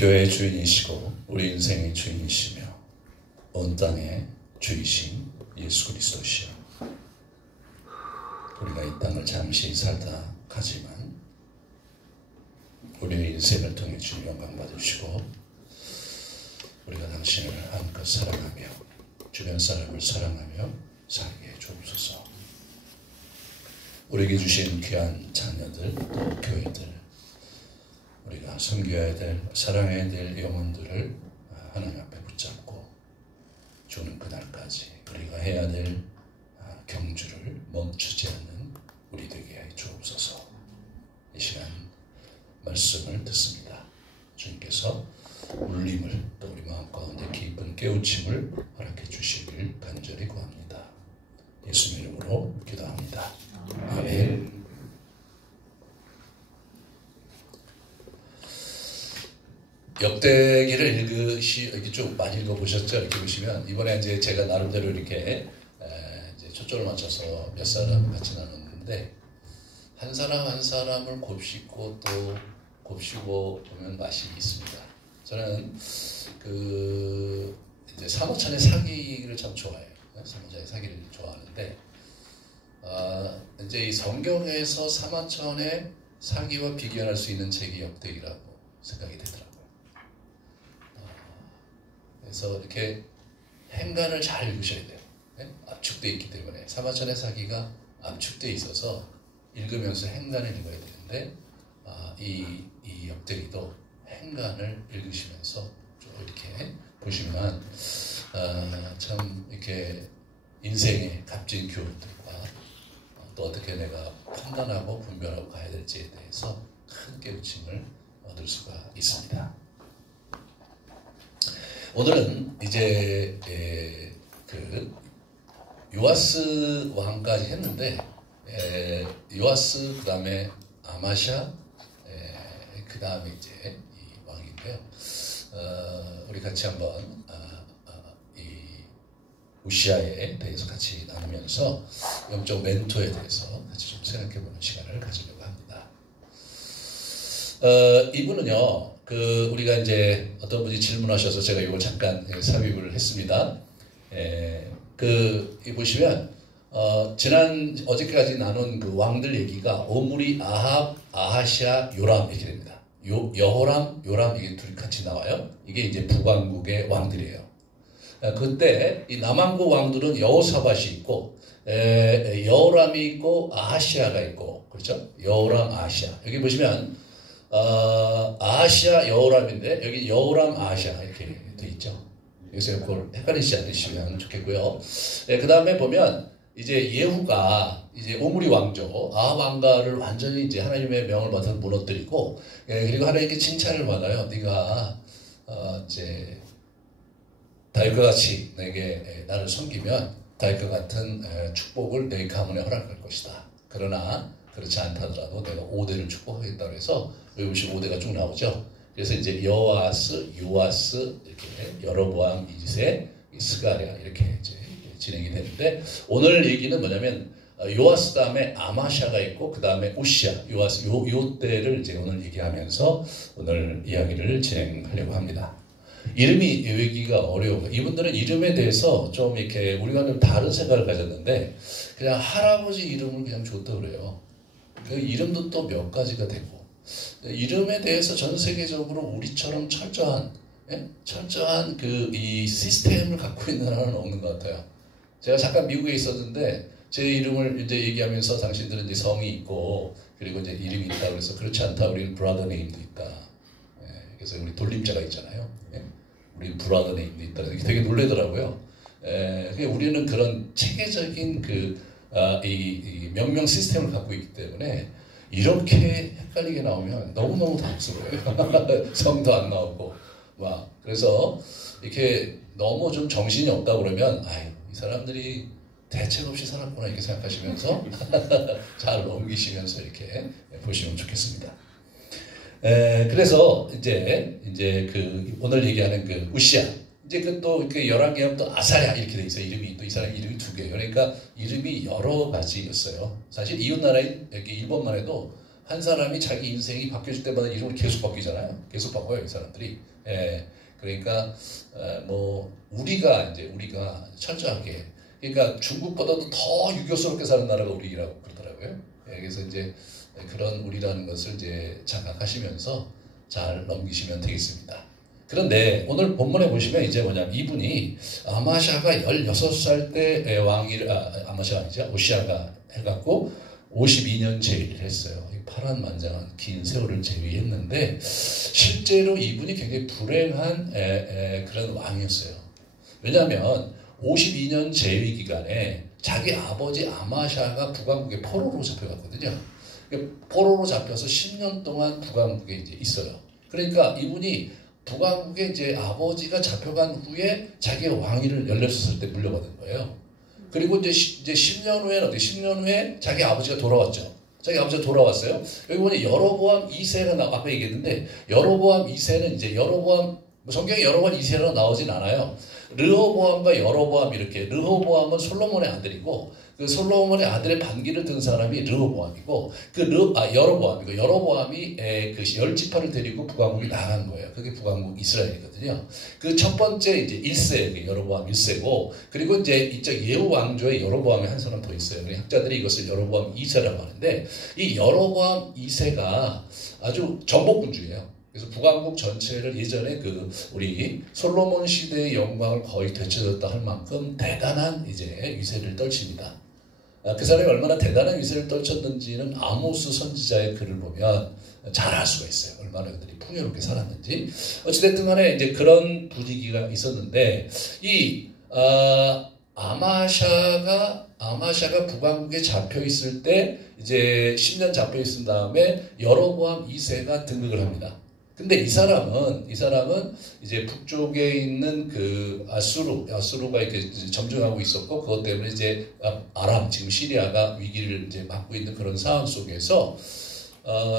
교회의 주인이시고 우리 인생의 주인이시며 온 땅의 주이신 예수 그리스도시여, 우리가 이 땅을 잠시 살다 가지만 우리의 인생을 통해 주님 영광 받으시고 우리가 당신을 한껏 사랑하며 주변 사람을 사랑하며 살게 해 주옵소서. 우리에게 주신 귀한 자녀들, 또 교회들, 우리가 섬겨야 될, 사랑해야 될 영혼들을 하나님 앞에 붙잡고 주는 그날까지 우리가 해야 될 경주를 멈추지 않는 우리 되게 해 주옵소서. 이 시간 말씀을 듣습니다. 주님께서 울림을, 또 우리 마음 가운데 깊은 깨우침을 허락해 주시길 간절히 구합니다. 예수님 이름으로 기도합니다. 아멘. 역대기를 이렇게 쭉 많이 읽어보셨죠? 이렇게 보시면 이번에 이제 제가 나름대로 이렇게 이제 초점을 맞춰서 몇 사람 같이 나눴는데, 한 사람 한 사람을 곱씹고 또 곱씹고 보면 맛이 있습니다. 저는 이제 사모천의 사기를 참 좋아해요. 사모천의 사기를 좋아하는데, 이제 이 성경에서 사모천의 사기와 비교할 수 있는 책이 역대기라고 생각이 되더라고요. 그래서 이렇게 행간을 잘 읽으셔야 돼요. 네? 압축되어 있기 때문에 사마천의 사기가 압축되어 있어서 읽으면서 행간을 읽어야 되는데, 이 역대기도 행간을 읽으시면서 좀 이렇게 보시면 참 이렇게 인생의 값진 교훈들과 또 어떻게 내가 판단하고 분별하고 가야 될지에 대해서 큰 깨우침을 얻을 수가 있습니다. 오늘은 이제 요아스 왕까지 했는데, 요아스 그 다음에 아마샤, 그 다음에 이제 이 왕인데요. 우리 같이 한번 이 우시아에 대해서 같이 나누면서 영적 멘토에 대해서 같이 좀 생각해보는 시간을 가지려고 합니다. 이분은요, 우리가 이제 어떤 분이 질문하셔서 제가 이걸 잠깐 삽입을 했습니다. 보시면, 어저께까지 나눈 그 왕들 얘기가 오므리, 아합, 아하시아, 요람 이렇게 됩니다. 여호람, 요람 이게 둘이 같이 나와요. 이게 이제 북왕국의 왕들이에요. 그때 이 남왕국 왕들은 여호사밧이 있고, 여호람이 있고, 아하시아가 있고, 그렇죠? 여호람, 아하시아. 여기 보시면, 아하시아 여호람인데 여기 여호람 아하시아 이렇게 돼 있죠. 그래서 그걸 헷갈리지 않으시면 좋겠고요. 그 다음에 보면 이제 예후가 이제 오므리 왕조 아합 왕가를 완전히 이제 하나님의 명을 받아서 무너뜨리고, 그리고 하나님께 칭찬을 받아요. 네가 이제 다윗과 같이 내게 나를 섬기면 다윗과 같은 축복을 내 가문에 허락할 것이다. 그러나 그렇지 않다더라도 내가 5대를 축복하겠다고 해서 여기 보시면 5대가 쭉 나오죠. 그래서 이제 여호아스, 요아스, 이렇게 여로보암, 이세, 스가랴 이렇게 이제 진행이 되는데, 오늘 얘기는 뭐냐면 요아스 다음에 아마샤가 있고 그 다음에 우시아, 요아스 요 때를 이제 오늘 얘기하면서 오늘 이야기를 진행하려고 합니다. 이름이 외우기가 어려워요. 이분들은 이름에 대해서 좀 이렇게 우리가 좀 다른 생각을 가졌는데, 그냥 할아버지 이름을 그냥 줬다 그래요. 그 이름도 또 몇 가지가 되고, 이름에 대해서 전 세계적으로 우리처럼 철저한 이 시스템을 갖고 있는 나라는 없는 것 같아요. 제가 잠깐 미국에 있었는데 제 이름을 이제 얘기하면서 당신들은 이제 성이 있고 그리고 이제 이름이 있다 그래서, 그렇지 않다, 우리는 브라더 네임도 있다. 그래서 우리 돌림자가 있잖아요. 우리 브라더 네임도 있다. 되게 놀래더라고요. 우리는 그런 체계적인 이 명명 시스템을 갖고 있기 때문에 이렇게 헷갈리게 나오면 너무너무 당황스러워요. 성도 안 나오고 그래서 이렇게 너무 좀 정신이 없다 그러면 이 사람들이 대책 없이 살았구나 이렇게 생각하시면서 잘 넘기시면서 이렇게 보시면 좋겠습니다. 그래서 이제 오늘 얘기하는 우시아, 이제 또 열왕기하면 또 아사랴 이렇게 돼 있어요. 이름이 또 이 사람 이름이 두 개예요. 그러니까 이름이 여러 가지였어요. 사실 이웃 나라인 여기 일본만 해도 한 사람이 자기 인생이 바뀌어질 때마다 이름을 계속 바뀌잖아요. 계속 바꿔요, 이 사람들이. 예. 그러니까 뭐 우리가 철저하게, 그러니까 중국보다도 더 유교스럽게 사는 나라가 우리라고 그러더라고요. 예. 그래서 이제 그런 우리라는 것을 이제 자각하시면서 잘 넘기시면 되겠습니다. 그런데 오늘 본문에 보시면 이제 뭐냐면 이분이 아마샤가 16살 때 아마샤가 아니죠. 오시아가 해갖고 52년 제위를 했어요. 파란만장한 긴 세월을 제위했는데 실제로 이분이 굉장히 불행한 그런 왕이었어요. 왜냐하면 52년 제위 기간에 자기 아버지 아마샤가 북왕국에 포로로 잡혀갔거든요. 포로로 잡혀서 10년 동안 북왕국에 이제 있어요. 그러니까 이분이 북왕국에 이제 아버지가 잡혀간 후에 자기가 왕위를 16살 때 물려받은 거예요. 그리고 이제 10년 후에는 어떻게 10년 후에 자기 아버지가 돌아왔죠. 자기 아버지가 돌아왔어요. 여기 보니 여로보암 2세가 아까 얘기했는데 여로보암 2세는 이제 성경에 여로보암 2세라고 나오진 않아요. 르호보암과 여로보암 이렇게. 르호보암은 솔로몬의 아들이고 그 솔로몬의 아들의 반기를 든 사람이 르호보암이고 여로보암이고 여로보암이 그 10지파를 데리고 북왕국에 나간 거예요. 그게 북왕국 이스라엘이거든요. 그 첫 번째 이제 1세 여로보암 1세고 그리고 이제 이쪽 예후 왕조에 여로보암이 한 사람 더 있어요. 학자들이 이것을 여로보암 2세라고 하는데 이 여로보암 2세가 아주 전복군주예요. 그래서 북왕국 전체를 예전에 우리 솔로몬 시대의 영광을 거의 되찾았다 할 만큼 대단한 이제 위세를 떨칩니다. 그 사람이 얼마나 대단한 위세를 떨쳤는지는 아모스 선지자의 글을 보면 잘 알 수가 있어요. 얼마나 그들이 풍요롭게 살았는지. 어찌됐든 간에 이제 그런 분위기가 있었는데 아마샤가 북왕국에 잡혀 있을 때 이제 10년 잡혀 있은 다음에 여로보암 2세가 등극을 합니다. 근데 이 사람은 이제 북쪽에 있는 그 아수르가 이렇게 점령하고 있었고 그것 때문에 이제 아람 지금 시리아가 위기를 이제 맞고 있는 그런 상황 속에서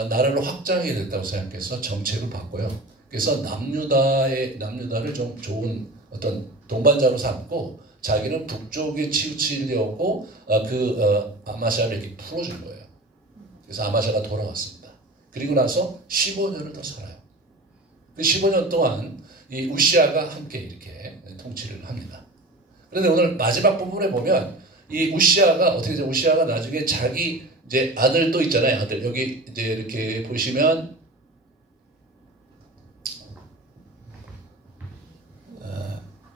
나라를 확장해야 됐다고 생각해서 정책을 바꿔요. 그래서 남유다를 좀 좋은 어떤 동반자로 삼고 자기는 북쪽에 치우치려고 아마샤를 이렇게 풀어준 거예요. 그래서 아마샤가 돌아왔습니다. 그리고 나서 15년을 더 살아요. 그 15년 동안 이 우시아가 함께 이렇게 통치를 합니다. 그런데 오늘 마지막 부분에 보면 이 우시아가 어떻게 되죠? 우시아가 나중에 자기 이제 아들도 있잖아요. 아들 여기 이제 이렇게 보시면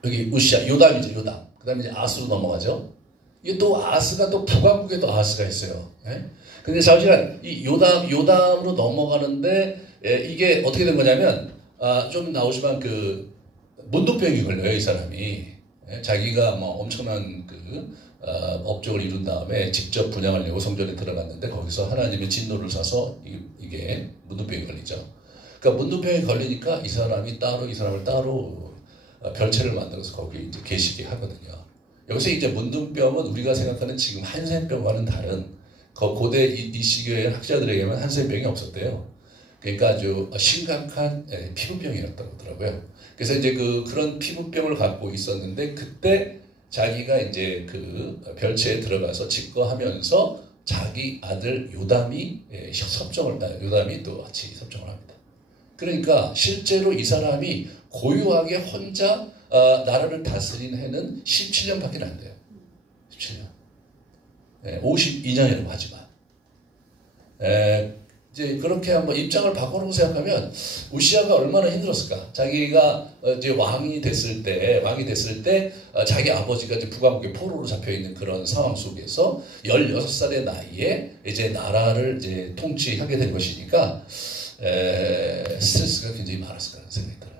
여기 우시아 요담이죠. 요담. 그다음에 이제 아스로 넘어가죠. 이게 또 아스가 또 북왕국에도 아스가 있어요. 예? 근데 잠시만 이 요담으로 넘어가는데 이게 어떻게 된 거냐면 좀 나오지만 그 문둥병이 걸려요. 이 사람이 자기가 뭐 엄청난 업적을 이룬 다음에 직접 분양하려고 성전에 들어갔는데 거기서 하나님의 진노를 사서 이게 문둥병이 걸리죠. 그러니까 문둥병이 걸리니까 이 사람을 따로 별채를 만들어서 거기 이제 계시게 하거든요. 여기서 이제 문둥병은 우리가 생각하는 지금 한센병과는 다른 고대 이 시기의 학자들에게는 한센병이 없었대요. 그러니까 아주 심각한 피부병이었다고 하더라고요. 그래서 이제 그런 피부병을 갖고 있었는데 그때 자기가 이제 그 별채에 들어가서 집거하면서 자기 아들 요담이 또 같이 섭정을 합니다. 그러니까 실제로 이 사람이 고유하게 혼자 나라를 다스린 해는 17년밖에 안 돼요. 17년. 52년이라고 하지만. 이제 그렇게 한번 입장을 바꿔놓고 생각하면 우시아가 얼마나 힘들었을까. 자기가 이제 왕이 됐을 때 자기 아버지가 이제 북왕국에 포로로 잡혀 있는 그런 상황 속에서 16살의 나이에 이제 나라를 이제 통치하게 된 것이니까 스트레스가 굉장히 많았을 거라는 생각이 들어요.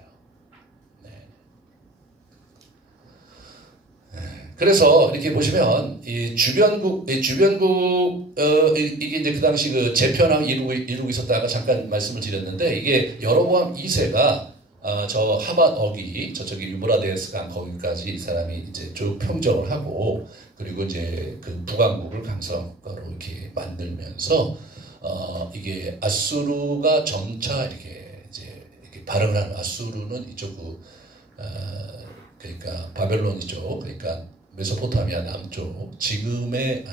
그래서 이렇게 보시면 이 주변국 이게 이제 그 당시 그 재편왕 이루고 있었다가 잠깐 말씀을 드렸는데 이게 여로보암 2세가 저 하밧 저쪽에 유브라데스 강 거기까지 이 사람이 이제 쭉 평정을 하고 그리고 이제 그 북왕국을 강성국가로 이렇게 만들면서 이게 아수르가 점차 이렇게 발흥을 하는 아수르는 이쪽 그러니까 바벨론 이쪽 그러니까 메소포타미아 남쪽 지금의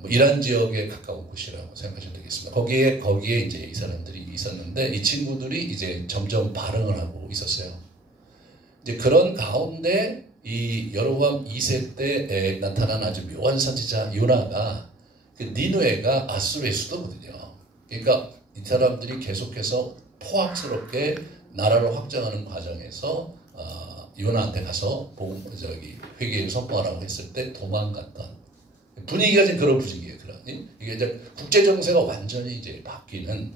뭐 이란 지역에 가까운 곳이라고 생각하시면 되겠습니다. 거기에 이제 이 사람들이 있었는데 이 친구들이 이제 점점 발흥을 하고 있었어요. 이제 그런 가운데 이 여로보암 2세 때 나타난 아주 묘한 선지자 요나가 그 니느웨가 아수르의 수도거든요. 그러니까 이 사람들이 계속해서 포악스럽게 나라를 확장하는 과정에서 요나한테 가서 회개를 선포하라고 했을 때 도망갔던 분위기가 지금 그런 분위기예요. 이게 이제 국제 정세가 완전히 이제 바뀌는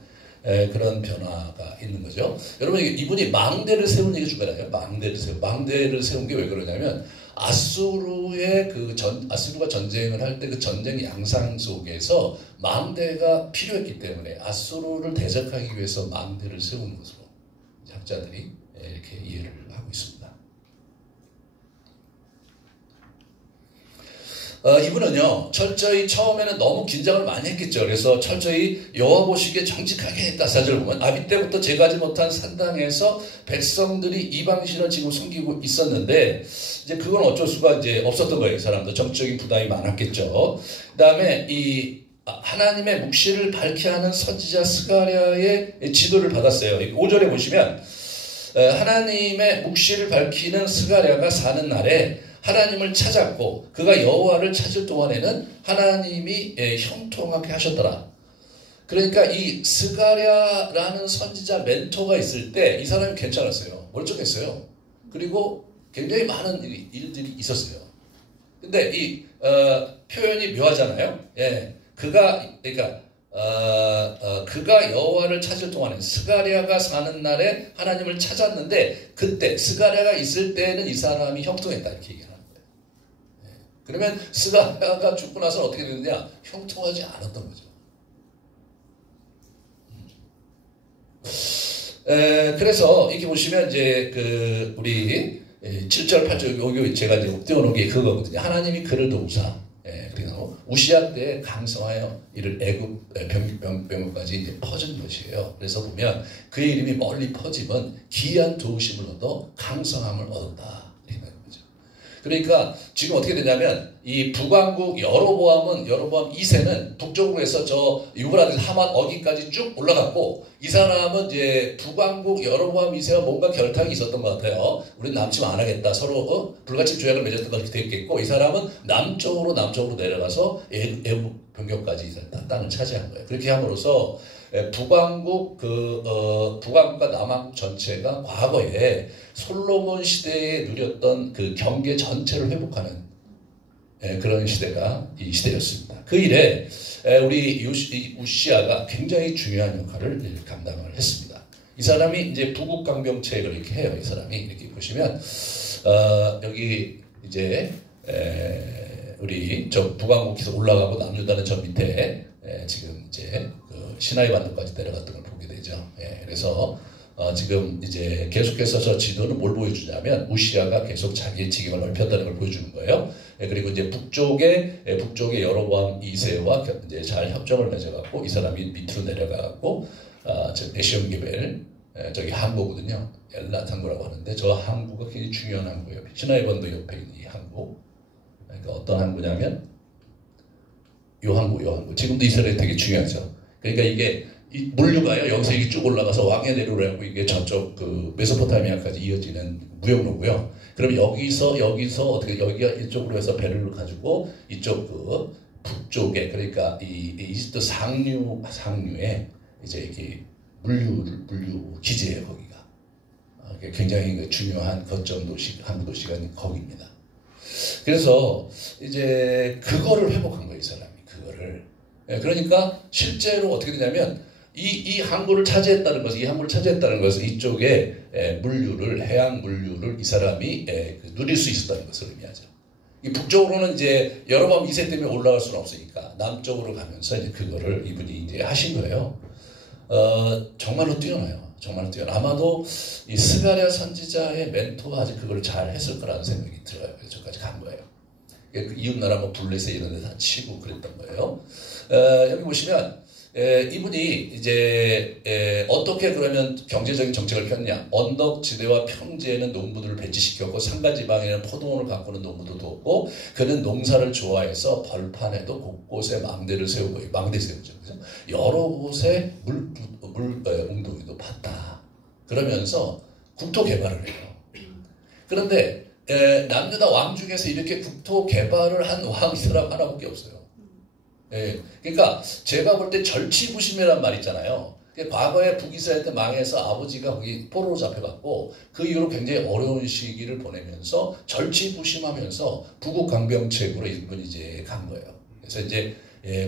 그런 변화가 있는 거죠. 여러분 이분이 망대를 세운 얘기 중간이에요. 망대를 세운 게 왜 그러냐면 아수르가 전쟁을 할 때 그 전쟁 양상 속에서 망대가 필요했기 때문에 아수르를 대적하기 위해서 망대를 세운 것으로 학자들이 이렇게 이해를 하고 있습니다. 이분은요 철저히 처음에는 너무 긴장을 많이 했겠죠. 그래서 철저히 여호와 보시기에 정직하게 했다. 사절 보면 아비 때부터 제가지 못한 산당에서 백성들이 이방신을 지금 섬기고 있었는데 이제 그건 어쩔 수가 이제 없었던 거예요. 이 사람도 정치적인 부담이 많았겠죠. 그다음에 이 하나님의 묵시를 밝게 하는 선지자 스가랴의 지도를 받았어요. 5절에 보시면 하나님의 묵시를 밝히는 스가랴가 사는 날에 하나님을 찾았고 그가 여호와를 찾을 동안에는 하나님이 형통하게 하셨더라. 그러니까 이 스가랴라는 선지자 멘토가 있을 때 이 사람이 괜찮았어요. 멀쩡했어요. 그리고 굉장히 많은 일들이 있었어요. 근데 이 표현이 묘하잖아요. 예, 그가 여호와를 찾을 동안에 스가랴가 사는 날에 하나님을 찾았는데 그때 스가랴가 있을 때는 이 사람이 형통했다 이렇게 얘기하는 거예요. 그러면 스가랴가 죽고 나서 어떻게 되느냐? 형통하지 않았던 거죠. 그래서 이렇게 보시면 이제 우리 7절 8절 여기 제가 이제 띄워놓은 게 그거거든요. 하나님이 그를 도우사 그리고 우시아 때 강성하여 이를 애굽 병역까지 이제 퍼진 것이에요. 그래서 보면 그의 이름이 멀리 퍼지면 기이한 도우심을 얻어 강성함을 얻었다. 이렇게 되는 거죠. 그러니까 지금 어떻게 되냐면 이 북왕국 여로보암 2세는 북쪽으로 해서 저 유브라데스 하맛 어기까지 쭉 올라갔고 이 사람은 이제 북왕국 여로보암 2세와 뭔가 결탁이 있었던 것 같아요. 우리는 남침 안 하겠다. 서로 불같이 조약을 맺었던 것 같이 되겠고 이 사람은 남쪽으로 내려가서 애굽 병력까지 땅을 차지한 거예요. 그렇게 함으로써 북왕국과 남왕국 전체가 과거에 솔로몬 시대에 누렸던 그 경계 전체를 회복하는 그런 시대가 이 시대였습니다. 그 일에 우리 우시아가 굉장히 중요한 역할을 감당을 했습니다. 이 사람이 이제 부국강병책을 이렇게 해요. 이 사람이 이렇게 보시면 여기 이제 우리 저 북왕국에서 올라가고 남유다는 저 밑에 지금 이제 그 시나이 반도까지 내려갔던 걸 보게 되죠. 그래서 지금 이제 계속해서 저 지도는 뭘 보여주냐면 우시아가 계속 자기의 직임을 넓혔다는 걸 보여주는 거예요. 그리고 이제 북쪽에 여로보암 2세와 이제 잘 협정을 맺어갖고 이 사람이 밑으로 내려가갖고 저 에시온게벨 저기 항구거든요. 엘랏 항구라고 하는데 저 항구가 굉장히 중요한 항구예요. 시나이 반도 옆에 있는 이 항구. 그러니까 어떤 항구냐면 요 항구. 지금도 이스라엘이 되게 중요하죠. 그러니까 이게 이 물류가요. 여기서 이게 쭉 올라가서 왕의 내로라고 이게 저쪽 그 메소포타미아까지 이어지는 무역로고요. 그럼 여기서 어떻게 여기가 이쪽으로 해서 배를 가지고 이쪽 그 북쪽에 그러니까 이 이집트 상류에 이제 이게 물류 기지예요. 거기가 굉장히 중요한 거점 도시 항구 도시가 거기입니다. 그래서 이제 그거를 회복한 거예요. 이 사람이 그거를. 그러니까 실제로 어떻게 되냐면 이 항구를 차지했다는 것은 이쪽에 해양 물류를 이 사람이 누릴 수 있었다는 것을 의미하죠. 이 북쪽으로는 이제 여로보암 2세 때문에 올라갈 수는 없으니까 남쪽으로 가면서 이제 그거를 이분이 이제 하신 거예요. 정말로 뛰어나요. 아마도 이 스가랴 선지자의 멘토가 아직 그걸 잘 했을 거라는 생각이 들어요. 그래서 저까지 간 거예요. 그 이웃나라 블레셋 이런 데 다 치고 그랬던 거예요. 여기 보시면 이분이 이제 어떻게 그러면 경제적인 정책을 폈냐? 언덕지대와 평지에는 농부들을 배치시켰고 산간지방에는 포도원을 가꾸는 농부도 두었고 그는 농사를 좋아해서 벌판에도 곳곳에 망대를 세우고 망대 세우죠. 그죠? 여러 곳에 웅덩이도 팠다. 그러면서 국토 개발을 해요. 그런데 남유다 왕 중에서 이렇게 국토 개발을 한 왕이 사람 하나밖에 없어요. 그러니까 제가 볼 때 절치부심이란 말 있잖아요. 과거에 북이스라엘 때 망해서 아버지가 거기 포로로 잡혀갔고 그 이후로 굉장히 어려운 시기를 보내면서 절치부심하면서 부국 강병책으로 이분이 이제 간 거예요. 그래서 이제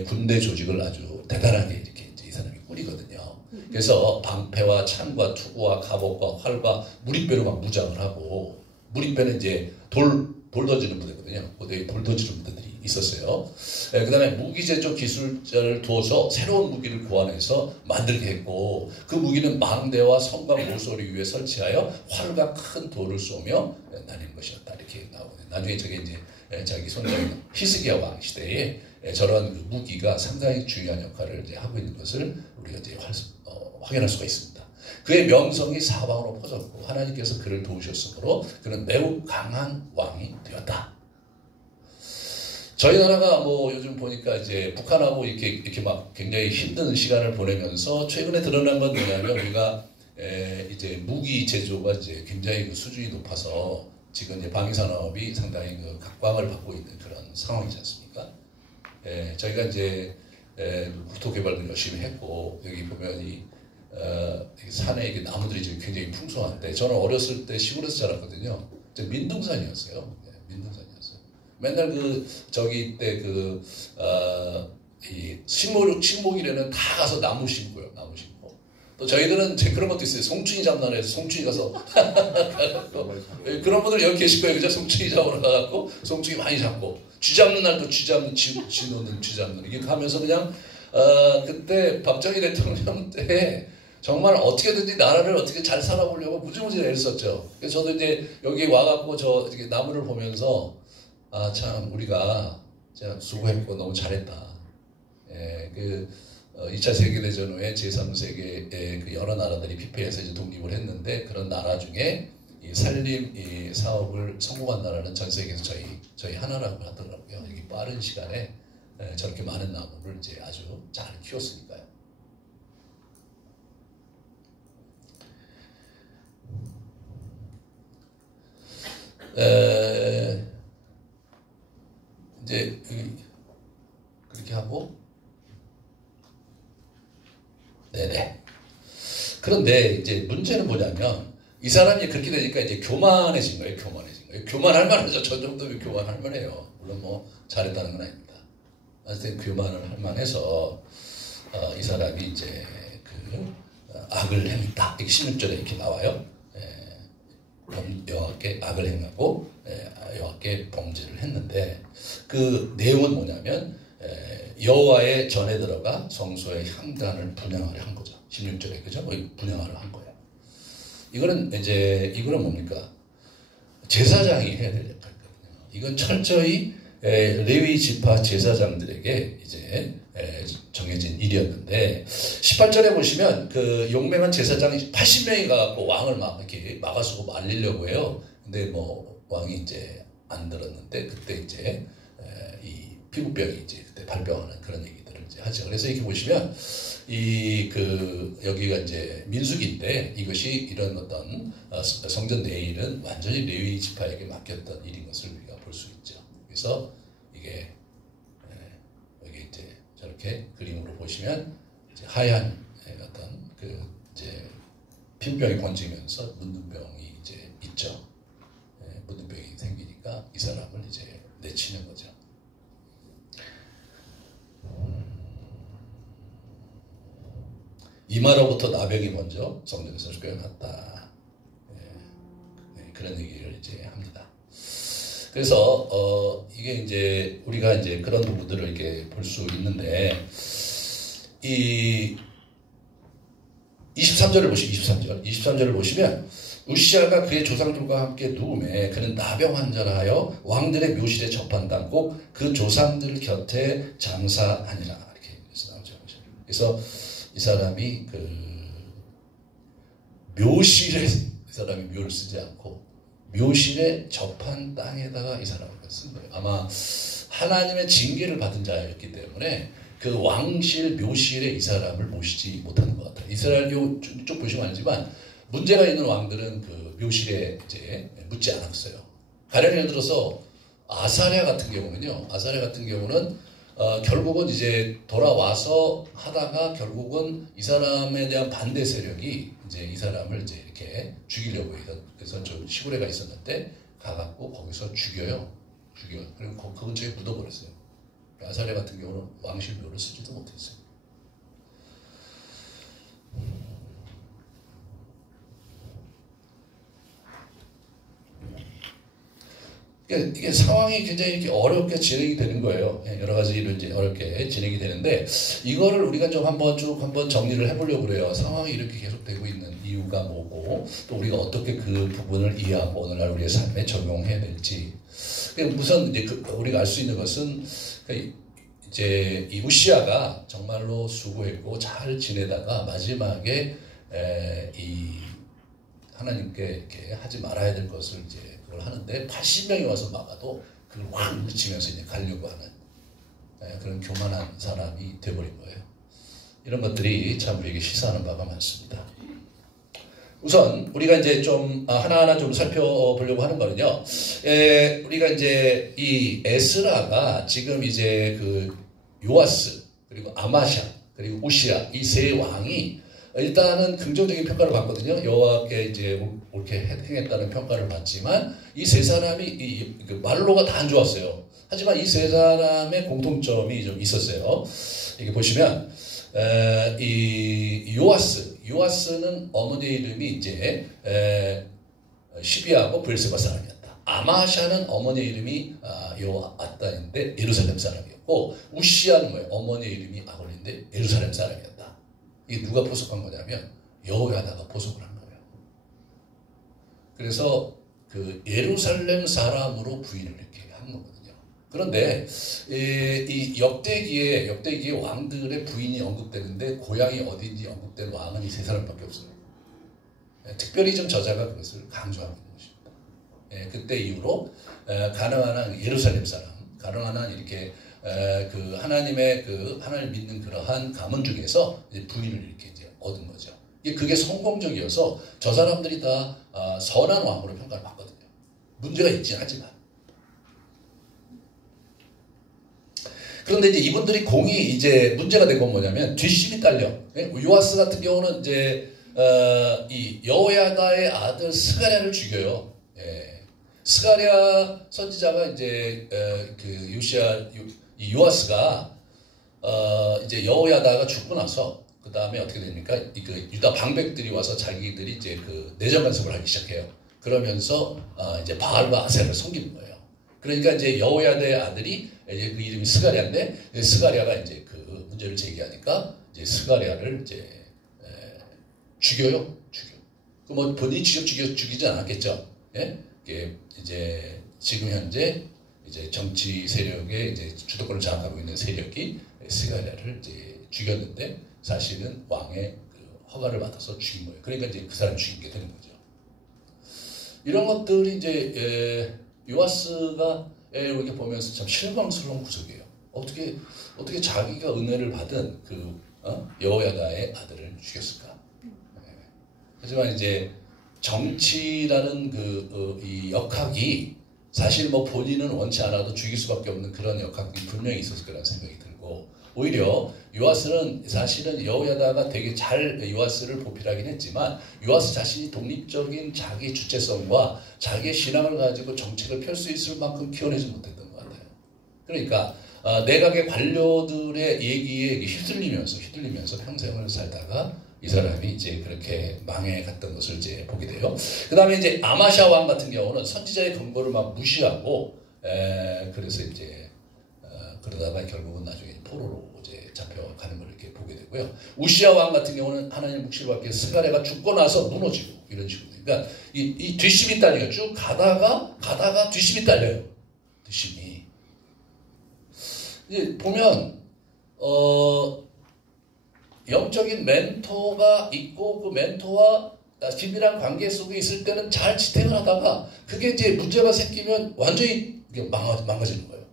군대 조직을 아주 대단하게 이렇게 이제 이 사람이 꾸리거든요. 그래서 방패와 창과 투구와 갑옷과 활과 무리배로 막 무장을 하고 무리배는 이제 돌 던지는 부대거든요. 고대에 돌 던지는 부대들이 있었어요. 그 다음에 무기 제조 기술자를 두어서 새로운 무기를 고안해서 만들게 했고 그 무기는 망대와 성과 모서리 위에 설치하여 활과 큰 돌을 쏘며 나뉘는 것이었다. 이렇게 나오거든요. 나중에 저게 이제 자기 손자인 히스기야 왕 시대에 저런 그 무기가 상당히 중요한 역할을 이제 하고 있는 것을 우리가 이제 확인할 수가 있습니다. 그의 명성이 사방으로 퍼졌고 하나님께서 그를 도우셨으므로 그는 매우 강한 왕이 되었다. 저희 나라가 뭐 요즘 보니까 이제 북한하고 이렇게 막 굉장히 힘든 시간을 보내면서 최근에 드러난 건 뭐냐면 우리가 이제 무기 제조가 이제 굉장히 그 수준이 높아서 지금 이제 방위 산업이 상당히 그 각광을 받고 있는 그런 상황이지 않습니까? 저희가 이제 국토 개발도 열심히 했고 여기 보면 이 산에 이게 나무들이 지금 굉장히 풍성한데 저는 어렸을 때 시골에서 자랐거든요. 민둥산이었어요. 민둥산이었어요. 맨날 저기 때 이 식목일에는 다 가서 나무 심고요. 나무 심고. 또 저희들은 그런 것도 있어요. 송충이 잡는 애에서 송충이 가서 그런 분들 여기 계실 거예요. 그죠? 송충이 잡으러 가갖고 송충이 많이 잡고 쥐 잡는 날도 쥐 잡는 쥐 노는 쥐 잡는 이렇게 하면서 그냥 그때 박정희 대통령 때 정말 어떻게든지 나라를 어떻게 잘 살아보려고 무지무지 애썼죠. 그래서 저도 이제 여기 와갖고 저 이렇게 나무를 보면서 아, 참 우리가 진짜 수고했고 너무 잘했다. 2차 세계대전 후에 제3세계의 그 여러 나라들이 피폐해서 이제 독립을 했는데 그런 나라 중에 이 산림 이 사업을 성공한 나라는 전 세계에서 저희 하나라고 하더라고요. 이렇게 빠른 시간에 저렇게 많은 나무를 이제 아주 잘 키웠으니까요. 이제 그렇게 하고 네네. 그런데 이제 문제는 뭐냐면 이 사람이 그렇게 되니까 이제 교만해진 거예요. 교만할 만하죠. 저 정도면 교만할 만해요. 물론 뭐 잘했다는 건 아닙니다. 하여튼 교만을 할 만해서 이 사람이 이제 악을 행했다. 16절에 이렇게 나와요. 여호와께 악을 행하고 여호와께 범죄를 했는데 그 내용은 뭐냐면 여호와의 전에 들어가 성소의 향단을 분향하려 한 거죠. 16절에 그죠? 분향하려 한 거예요. 이거는 뭡니까? 제사장이 해야 될 역할이거든요. 이건 철저히 레위 지파 제사장들에게 이제 정해진 일이었는데 18절에 보시면 그 용맹한 제사장이 80명이 가갖고 왕을 막 이렇게 막아서고 말리려고 해요. 근데 뭐 왕이 이제 안 들었는데 그때 이제 이 피부병이 이제 그때 발병하는 그런 얘기들을 이제 하죠. 그래서 이렇게 보시면 여기가 이제 민수기인데 이것이 이런 어떤 성전 내일은 완전히 레위 지파에게 맡겼던 일인 것을 우리가 볼 수 있죠. 그래서 이게 여기 이제 저렇게 그림으로 보시면 이제 하얀 어떤 이제 피부병이 번지면서 문둥병이 이제 있죠. 문둥병이 생기니까 이 사람을 이제 내치는 거죠. 이마로부터 나병이 먼저 성전에서 꿰어났다. 그런 얘기를 이제 합니다. 그래서 이게 이제 우리가 이제 그런 부분들을 이렇게 볼 수 있는데 이 23절을 보시면 23절을 보시면 우시아가 그의 조상들과 함께 누움에 그는 나병 환자라 하여 왕들의 묘실에 접한다. 꼭 그 조상들 곁에 장사하니라. 이렇게 나오죠. 그래서 이 사람이 그 묘실에 이 사람이 묘를 쓰지 않고 묘실에 접한 땅에다가 이 사람을 쓴 거예요. 아마 하나님의 징계를 받은 자였기 때문에 그 왕실 묘실에 이 사람을 모시지 못하는 것 같아요. 이스라엘 쪽 보시면 알지만 문제가 있는 왕들은 그 묘실에 이제 묻지 않았어요. 가령 예를 들어서 아사랴 같은 경우는 결국은 이제 돌아와서 하다가 결국은 이 사람에 대한 반대 세력이 이제 이 사람을 이제 이렇게 죽이려고 해서 좀 시골에가 있었는데 가갖고 거기서 죽여요. 그리고 그 근처에 묻어버렸어요. 아사랴 같은 경우는 왕실 묘를 쓰지도 못했어요. 이게 상황이 굉장히 이렇게 어렵게 진행이 되는 거예요. 여러 가지 일로 이제 어렵게 진행이 되는데 이거를 우리가 좀 한번 정리를 해보려고 그래요. 상황이 이렇게 계속되고 있는 이유가 뭐고 또 우리가 어떻게 그 부분을 이해하고 오늘날 우리의 삶에 적용해야 될지. 우선 이제 우리가 알 수 있는 것은 이제 이 우시야가 정말로 수고했고 잘 지내다가 마지막에 이 하나님께 이렇게 하지 말아야 될 것을 이제 그걸 하는데 80명이 와서 막아도 그걸 확 물리치면서 이제 가려고 하는 그런 교만한 사람이 되어버린 거예요. 이런 것들이 참 우리에게 시사하는 바가 많습니다. 우선 우리가 이제 좀 하나하나 좀 살펴보려고 하는 거는요. 우리가 이제 이 에스라가 지금 이제 그 요아스 그리고 아마샤 그리고 우시야 이 세 왕이 일단은 긍정적인 평가를 받거든요. 여호와께 이제 옳게 행했다는 평가를 받지만 이 세 사람이 그 말로가 다 안 좋았어요. 하지만 이 세 사람의 공통점이 좀 있었어요. 이게 보시면 이 요아스는 어머니 이름이 이제 시비아하고 브엘세바 사람이었다. 아마샤는 어머니 이름이 요아따인데 예루살렘 사람이었고 우시아는 뭐예요? 어머니 이름이 아골인데 예루살렘 사람이었다. 이게 누가 포석한 거냐면 여호야다가 포석을 한 거예요. 그래서 그 예루살렘 사람으로 부인을 이렇게 한 거거든요. 그런데 이 역대기에 왕들의 부인이 언급되는데 고향이 어딘지 언급된 왕은 이 세 사람밖에 없어요. 특별히 좀 저자가 그것을 강조하고 있는 것입니다. 그때 이후로 가능한 한 예루살렘 사람, 가능한 한 이렇게 그 하나님의 그 하나님 믿는 그러한 가문 중에서 이제 부인을 이렇게 이제 얻은 거죠. 그게 성공적이어서 저 사람들이 다 선한 왕으로 평가를 받거든요. 문제가 있긴 하지만. 그런데 이제 이분들이 공이 이제 문제가 된 건 뭐냐면 뒷심이 딸려. 요아스 같은 경우는 이제 이 여호야다의 아들 스가랴를 죽여요. 스가랴 선지자가 이제 그 이 요아스가 이제 여호야다가 죽고 나서 그 다음에 어떻게 됩니까? 그 유다 방백들이 와서 자기들이 이제 그 내정 간섭을 하기 시작해요. 그러면서 이제 바알과 아셀을 섬기는 거예요. 그러니까 이제 여호야다의 아들이 이제 그 이름이 스가랴인데 스가랴가 이제 그 문제를 제기하니까 이제 스가랴를 이제 죽여요. 그 뭐 본인이 직접 죽이지 않았겠죠. 예? 이제 지금 현재 이제 정치 세력의 이제 주도권을 장악하고 있는 세력이 스가랴를 이제 죽였는데 사실은 왕의 그 허가를 받아서 죽인 거예요. 그러니까 이제 그 사람 죽이게 되는 거죠. 이런 것들이 이제 요아스가 이렇게 보면서 참 실망스러운 구석이에요. 어떻게 자기가 은혜를 받은 그 여호야다의 아들을 죽였을까? 하지만 이제 정치라는 이 역학이 사실 뭐 본인은 원치 않아도 죽일 수밖에 없는 그런 역학이 분명히 있었을 거라는 생각이 들고 오히려 요아스는 사실은 여호야다가 되게 잘 요아스를 보필하긴 했지만 요아스 자신이 독립적인 자기 주체성과 자기의 신앙을 가지고 정책을 펼 수 있을 만큼 키워내지 못했던 것 같아요. 그러니까 내각의 관료들의 얘기에 휘둘리면서 평생을 살다가 이 사람이 이제 그렇게 망해갔던 것을 이제 보게 돼요. 그 다음에 이제 아마샤 왕 같은 경우는 선지자의 권고를 막 무시하고, 그래서 이제, 그러다가 결국은 나중에 포로로 이제 잡혀가는 걸 이렇게 보게 되고요. 우시야 왕 같은 경우는 하나님 묵시를 받기 위해서 스가랴가 죽고 나서 무너지고 이런 식으로. 그러니까 이 뒷심이 딸려요. 쭉 가다가 뒷심이 딸려요. 뒷심이. 이제 보면, 영적인 멘토가 있고 그 멘토와 긴밀한 관계 속에 있을 때는 잘 지탱을 하다가 그게 이제 문제가 생기면 완전히 망가지는 거예요.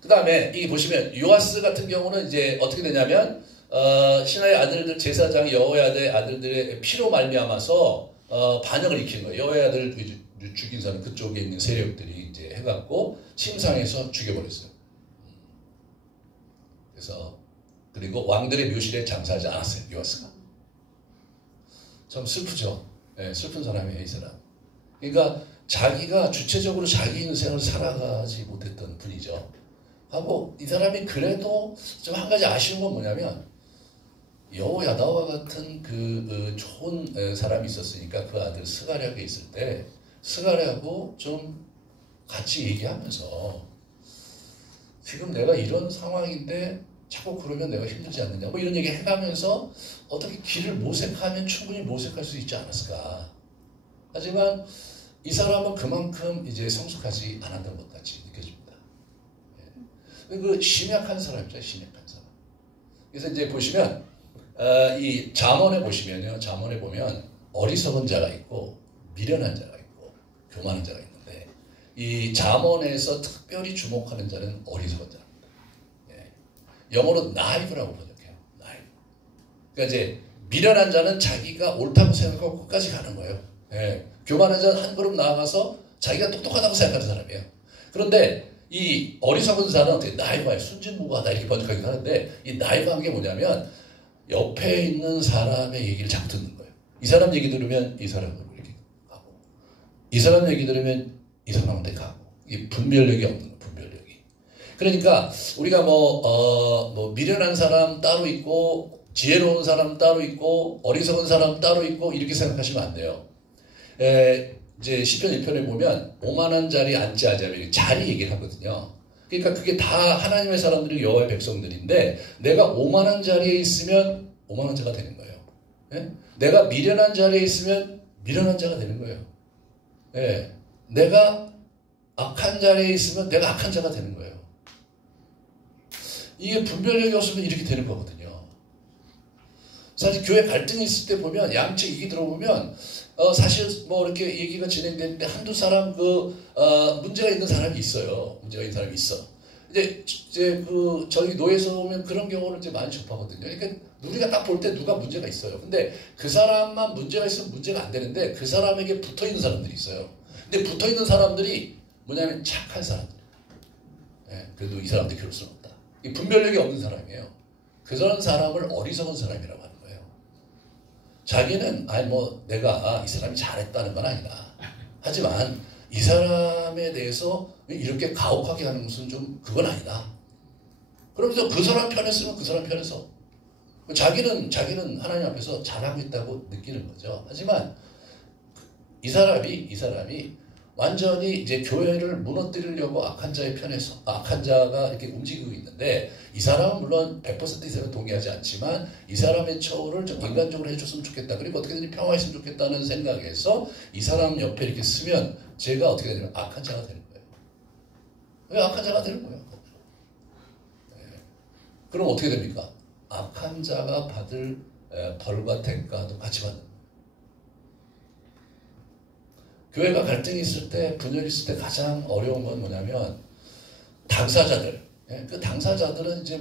그 다음에 이 보시면 요아스 같은 경우는 이제 어떻게 되냐면 신하의 아들들 제사장 여호야다의 아들들의 피로 말미암아서 반역을 일으킨 거예요. 여호야의 아들을 죽인 사람 그쪽에 있는 세력들이 이제 해갖고 침상에서 죽여버렸어요. 그래서 그리고 왕들의 묘실에 장사하지 않았어요. 요아스가. 참 슬프죠. 네, 슬픈 사람이에요, 이 사람. 그러니까 자기가 주체적으로 자기 인생을 살아가지 못했던 분이죠. 하고 이 사람이 그래도 좀 한 가지 아쉬운 건 뭐냐면 여호야다와 같은 그 좋은 사람이 있었으니까 그 아들 스가랴가 있을 때 스가랴하고 좀 같이 얘기하면서 지금 내가 이런 상황인데 자꾸 그러면 내가 힘들지 않느냐 뭐 이런 얘기 해가면서 어떻게 길을 모색하면 충분히 모색할 수 있지 않았을까. 하지만 이 사람은 그만큼 이제 성숙하지 않았던 것 같이 느껴집니다. 그 심약한 사람이죠. 심약한 사람. 그래서 이제 보시면 이 잠언에 보시면요. 잠언에 보면 어리석은 자가 있고 미련한 자가 있고 교만한 자가 있는데 이 잠언에서 특별히 주목하는 자는 어리석은 자입니다. 영어로 naive라고 번역해요. naive. 그러니까 이제 미련한 자는 자기가 옳다고 생각하고 끝까지 가는 거예요. 교만한 자는 한 걸음 나아가서 자기가 똑똑하다고 생각하는 사람이에요. 그런데 이 어리석은 자는 어떻게 naive예요. 순진무구하다 이렇게 번역하기도 하는데 이 naive한 게 뭐냐면 옆에 있는 사람의 얘기를 자꾸 듣는 거예요. 이 사람 얘기 들으면 이 사람으로 이렇게 가고 이 사람 얘기 들으면 이 사람한테 가고 이 분별력이 없는 거예요. 분별력이. 그러니까 우리가 뭐 미련한 사람 따로 있고 지혜로운 사람 따로 있고 어리석은 사람 따로 있고 이렇게 생각하시면 안 돼요. 이제 시편 1편에 보면 오만한 자리 앉지 하자면 자리 얘기를 하거든요. 그러니까 그게 다 하나님의 사람들이 여호와의 백성들인데 내가 오만한 자리에 있으면 오만한 자가 되는 거예요. 내가 미련한 자리에 있으면 미련한 자가 되는 거예요. 내가 악한 자리에 있으면 내가 악한 자가 되는 거예요. 이게 분별력이 없으면 이렇게 되는 거거든요. 사실 교회 갈등이 있을 때 보면 양측 얘기 들어보면 사실 뭐 이렇게 얘기가 진행되는데 한두 사람 문제가 있는 사람이 있어요. 문제가 있는 사람이 있어. 이제 저희 노예에서 보면 그런 경우를 이제 많이 접하거든요. 그러니까 우리가 딱 볼 때 누가 문제가 있어요. 근데 그 사람만 문제가 있으면 문제가 안 되는데 그 사람에게 붙어 있는 사람들이 있어요. 근데 붙어 있는 사람들이 뭐냐면 착한 사람들. 그래도 이 사람한테 그럴 수는 없다. 이 분별력이 없는 사람이에요. 그런 사람을 어리석은 사람이라고 하는 거예요. 자기는 내가 이 사람이 잘했다는 건 아니다. 하지만 이 사람에 대해서 이렇게 가혹하게 하는 것은 좀 그건 아니다. 그러면서 그 사람 편에 쓰면 그 사람 편에서 자기는 하나님 앞에서 잘하고 있다고 느끼는 거죠. 하지만 이 사람이 완전히 이제 교회를 무너뜨리려고 악한 자가 이렇게 움직이고 있는데 이 사람은 물론 100% 이상은 동의하지 않지만 이 사람의 처우를 좀 인간적으로 해줬으면 좋겠다. 그리고 어떻게든지 평화했으면 좋겠다는 생각에서 이 사람 옆에 이렇게 쓰면 제가 어떻게 되냐면 악한 자가 되는 거예요. 왜 악한 자가 되는 거예요? 그럼 어떻게 됩니까? 악한 자가 받을 벌과 대가도 같이 받는 거예요. 교회가 갈등이 있을 때, 분열이 있을 때 가장 어려운 건 뭐냐면 당사자들. 그 당사자들은 이제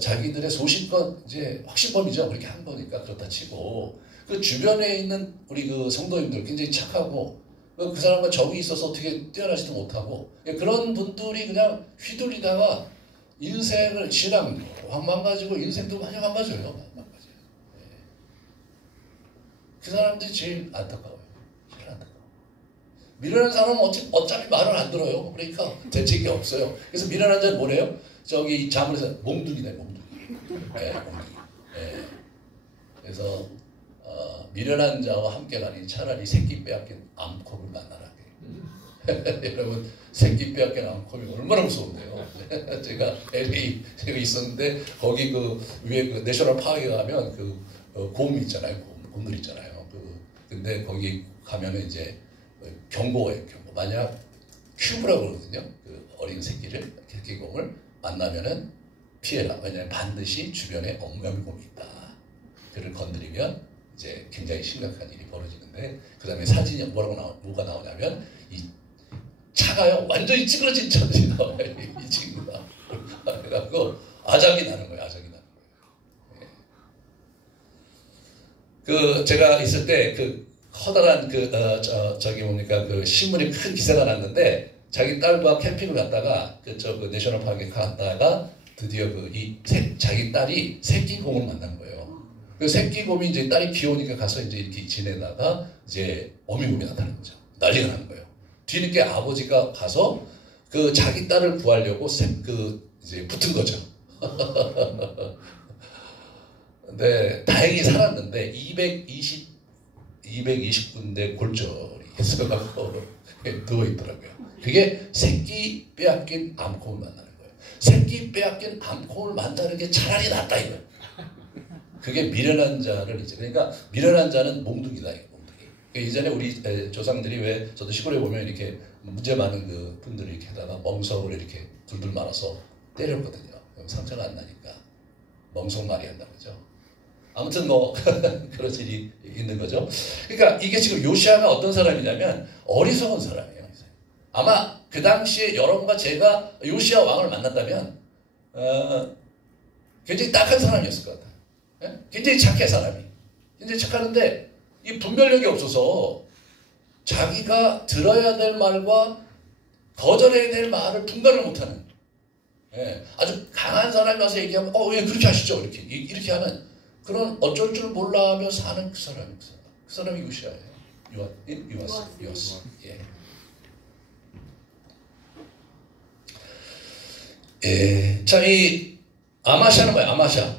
자기들의 소신껏 이제 확신범이죠. 그렇게 한 거니까 그렇다 치고 그 주변에 있는 우리 그 성도님들 굉장히 착하고 그 사람과 정이 있어서 어떻게 뛰어나지도 못하고 그런 분들이 그냥 휘둘리다가 인생을 신앙 확 망가지고 인생도 많이 망가져요. 그 사람들이 제일 안타까워요. 제일 안타까워. 미련한 사람은 어차피 말을 안 들어요. 그러니까 대책이 없어요. 그래서 미련한 자는 뭐래요? 저기 잠언에서 몽둥이네, 몽둥이. 몽둥이. 그래서 미련한 자와 함께 가니 차라리 새끼 빼앗긴 암컷을 만나라. 여러분 새끼 빼앗긴 암컷이 얼마나 무서운데요. 제가 LA 제가 있었는데 거기 그 위에 그 내셔널 파크에 가면 곰 있잖아요. 곰들 있잖아요. 근데 거기 가면은 이제 경고예요. 경고. 만약 큐브라고 그러거든요. 그 어린 새끼를 새끼곰을 만나면은 피해라. 왜냐하면 반드시 주변에 억명곰이 있다. 그를 건드리면 이제 굉장히 심각한 일이 벌어지는데 그 다음에 사진이 뭐가 나오냐면 이 차가요 완전히 찌그러진 차들이 나와요. 이 친구가. 그래갖고 아작이 나는 거예요. 아작이 나는 거예요. 그 제가 있을 때 그 커다란 저기 뭡니까 그 신문이 큰 기사가 났는데 자기 딸과 캠핑을 갔다가 그 내셔널 파크에 갔다가 드디어 자기 딸이 새끼 곰을 만난 거예요. 그 새끼 곰이 이제 딸이 귀여우니까 가서 이제 이렇게 지내다가 이제 어미곰이 나타나는 거죠. 난리가 나는 거예요. 뒤늦게 아버지가 가서 그 자기 딸을 구하려고 이제 붙은 거죠. 근데 다행히 살았는데 220군데 골절이 있어갖고 누워 있더라고요. 그게 새끼 빼앗긴 암컷을 만나는 거예요. 새끼 빼앗긴 암컷을 만나는 게 차라리 낫다 이거예요. 그게 미련한 자를 이제 그러니까 미련한 자는 몽둥이다 이거 몽둥이. 그러니까 이전에 우리 조상들이 왜 저도 시골에 보면 이렇게 문제 많은 그 분들을 이렇게 하다가 멍석을 이렇게 둘둘 말아서 때렸거든요. 상처가 안 나니까 멍석말이 한다 그죠. 아무튼 뭐 그런 일이 있는 거죠. 그러니까 이게 지금 요시아가 어떤 사람이냐면 어리석은 사람이에요. 아마 그 당시에 여러분과 제가 요시아 왕을 만났다면 굉장히 딱한 사람이었을 것 같아요. 예? 굉장히 착해 사람이. 굉장히 착하는데 이 분별력이 없어서 자기가 들어야 될 말과 거절해야 될 말을 분간을 못하는 아주 강한 사람이 와서 얘기하면 왜 그렇게 하시죠? 이렇게 하는 그런 어쩔 줄 몰라 하며 사는 그 사람이 요시아예요. 요아스. 예. 예. 자, 이 아마샤는 뭐야? 아마샤.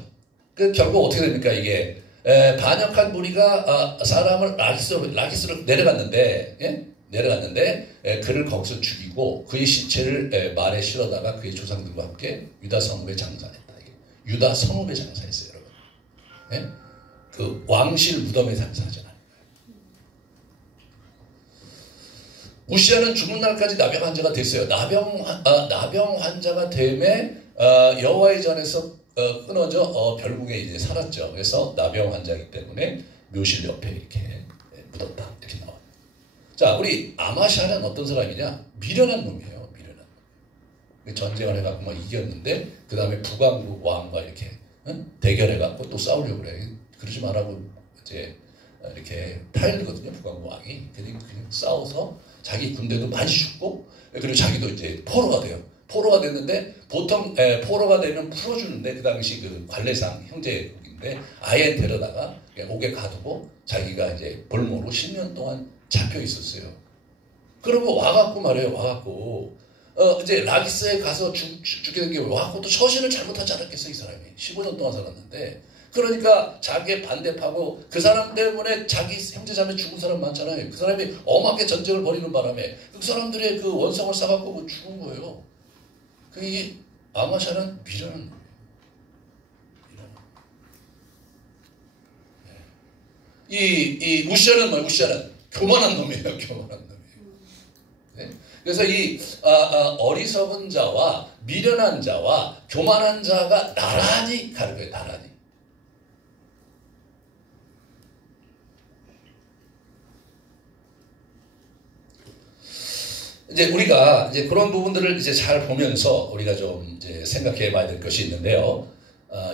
그 결국 어떻게 됩니까? 이게 반역한 무리가 사람을 라기스로 내려갔는데 그를 거기서 죽이고 그의 시체를 말에 실어다가 그의 조상들과 함께 유다 성읍에 장사했다. 유다 성읍에 장사했어요, 여러분. 예? 그 왕실 무덤에 장사하잖아요. 우시아는 죽는 날까지 나병 환자가 됐어요. 나병 환자가 됨에 여호와의 전에서 끊어져 결국에 이제 살았죠. 그래서 나병 환자이기 때문에 묘실 옆에 이렇게 묻었다 이렇게 나와요. 자, 우리 아마샤는 어떤 사람이냐? 미련한 놈이에요. 미련한 놈. 전쟁을 해갖고 막 이겼는데 그 다음에 북왕국 왕과 이렇게 대결해갖고 또 싸우려고 그래. 그러지 말라고 이제 이렇게 타일거든요. 북왕국 왕이. 그냥 싸워서 자기 군대도 많이 죽고 그리고 자기도 이제 포로가 돼요. 포로가 됐는데 보통 포로가 되면 풀어주는데 그 당시 그 관례상 형제국인데 아예 데려다가 옥에 가두고 자기가 이제 볼모로 10년 동안 잡혀 있었어요. 그러고 와갖고 말이에요. 와갖고 이제 라기스에 가서 죽게 된 게 와갖고 또 처신을 잘못하지 않았겠어 이 사람이. 15년 동안 살았는데 그러니까 자기의 반대파고 그 사람 때문에 자기 형제자매 죽은 사람 많잖아요. 그 사람이 엄하게 전쟁을 벌이는 바람에 그 사람들의 그 원성을 쌓아갖고 죽은 거예요. 이 아마샤는 미련한 놈이에요. 이 우시아는 뭐예요? 우시아는 교만한 놈이에요. 교만한 놈이에요. 네? 그래서 이 어리석은 자와 미련한 자와 교만한 자가 나란히 가는 거예요. 나란히. 이제 우리가 이제 그런 부분들을 이제 잘 보면서 우리가 좀 이제 생각해 봐야 될 것이 있는데요.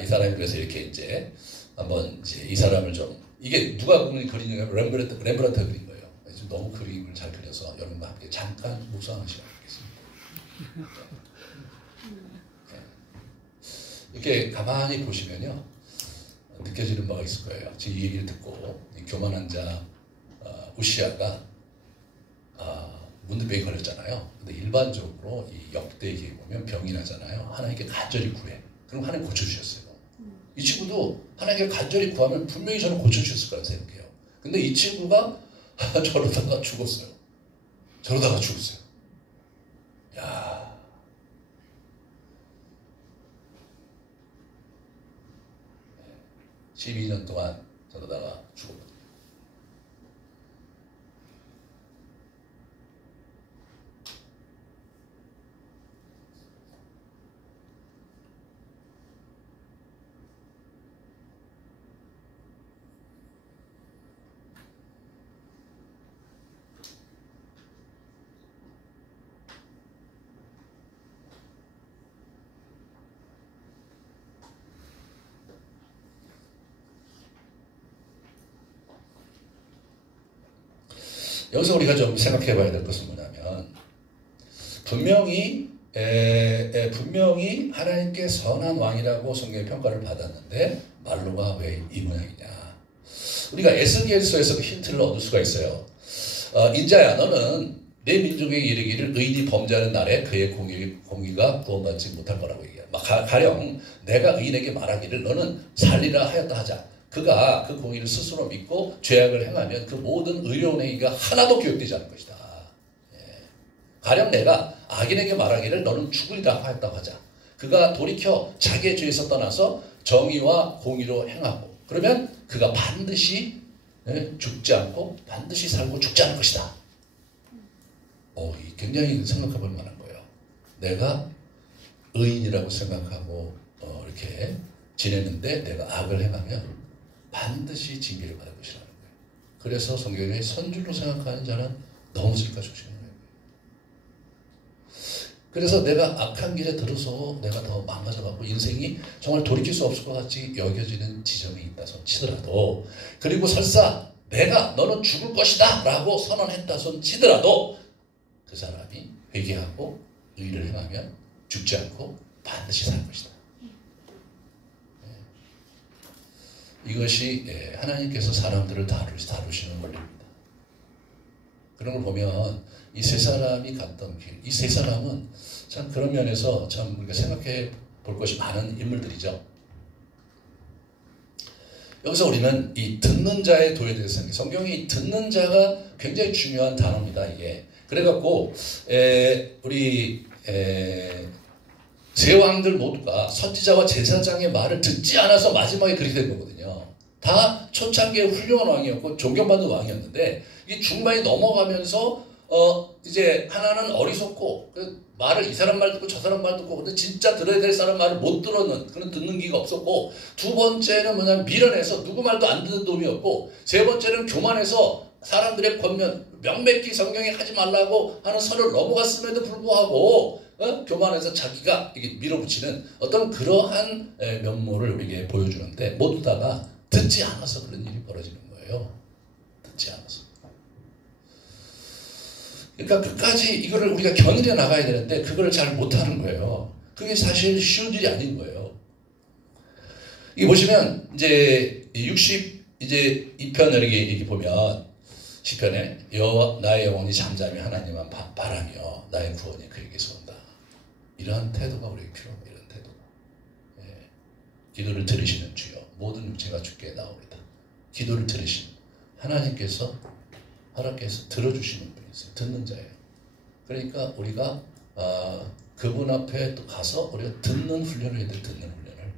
이 사람이 그래서 이렇게 이제 한번 이제 이 사람을 좀 이게 누가 그리냐면 렘브란트가 그린 거예요. 너무 그림을 잘 그려서 여러분과 함께 잠깐 묵상하는 시간 갖겠습니다. 이렇게 가만히 보시면요 느껴지는 바가 있을 거예요. 지금 이 얘기를 듣고 이 교만한 자 우시아가 문드병이 걸렸잖아요. 근데 일반적으로 이 역대기에 보면 병이 나잖아요. 하나님께 간절히 구해. 그럼 하나님 고쳐주셨어요. 이 친구도 하나님께 간절히 구하면 분명히 저는 고쳐주셨을 거라 생각해요. 근데 이 친구가 저러다가 죽었어요. 야, 12년 동안 저러다가 죽었거든요. 여기서 우리가 좀 생각해 봐야 될 것은 뭐냐면, 분명히 하나님께 선한 왕이라고 성경의 평가를 받았는데 말로가 왜 이 모양이냐. 우리가 에스겔서에서 그 힌트를 얻을 수가 있어요. 인자야, 너는 내 민족에게 이르기를 의인이 범죄하는 날에 그의 공의가 구원받지 못할 거라고 얘기해요. 가령 내가 의인에게 말하기를 너는 살리라 하였다 하자. 그가 그 공의를 스스로 믿고 죄악을 행하면 그 모든 의로운 행위가 하나도 기억되지 않을 것이다. 가령 내가 악인에게 말하기를 너는 죽으리라 하였다고 하자. 그가 돌이켜 자기의 죄에서 떠나서 정의와 공의로 행하고 그러면 그가 반드시 죽지 않고 반드시 살고 죽지 않을 것이다. 굉장히 생각해 볼 만한 거예요. 내가 의인이라고 생각하고 이렇게 지냈는데 내가 악을 행하면 반드시 징계를 받을 것이라는 거예요. 그래서 성경에 선줄로 생각하는 자는 넘어질까 조심해야 돼요. 그래서 내가 악한 길에 들어서 내가 더 망가져갖고 인생이 정말 돌이킬 수 없을 것 같이 여겨지는 지점이 있다 손 치더라도, 그리고 설사 내가 너는 죽을 것이다 라고 선언했다 손 치더라도 그 사람이 회개하고 의를 행하면 죽지 않고 반드시 살 것이다. 이것이 하나님께서 사람들을 다루시는 원리입니다. 그런 걸 보면 이 세 사람이 갔던 길, 이 세 사람은 참 그런 면에서 참 우리가 생각해 볼 것이 많은 인물들이죠. 여기서 우리는 이 듣는 자의 도에 대해서 생각해요. 성경이 듣는 자가 굉장히 중요한 단어입니다. 이게 그래갖고 우리 세 왕들 모두가 선지자와 제사장의 말을 듣지 않아서 마지막에 그렇게 된 거거든요. 다 초창기에 훌륭한 왕이었고 존경받는 왕이었는데 이 중반이 넘어가면서 이제 하나는 어리석고 말을 이 사람 말 듣고 저 사람 말 듣고 근데 진짜 들어야 될 사람 말을 못 들었는 그런 듣는 기가 없었고, 두 번째는 뭐냐면 미련해서 누구 말도 안 듣는 놈이었고, 세 번째는 교만해서 사람들의 권면 명백히 성경에 하지 말라고 하는 선을 넘어갔음에도 불구하고 교만해서 자기가 이게 밀어붙이는 어떤 그러한 면모를 우리에게 보여주는데 모두 다가 듣지 않아서 그런 일이 벌어지는 거예요. 듣지 않아서. 그러니까 끝까지 이거를 우리가 견뎌 나가야 되는데 그걸 잘 못하는 거예요. 그게 사실 쉬운 일이 아닌 거예요. 이게 보시면 이제 62편 이렇게 보면 시편에 나의 영혼이 잠잠히 하나님만 바라며 나의 구원이 그에게서 온다. 이러한 태도가 우리에게 필요합니다. 이런 태도가. 기도를 들으시는 주여 모든 육체가 주께 나오리다. 기도를 들으신 하나님께서 들어주시는 분이세요. 듣는 자예요. 그러니까 우리가 그분 앞에 또 가서 우리가 듣는 훈련을 해야 돼. 듣는 훈련을.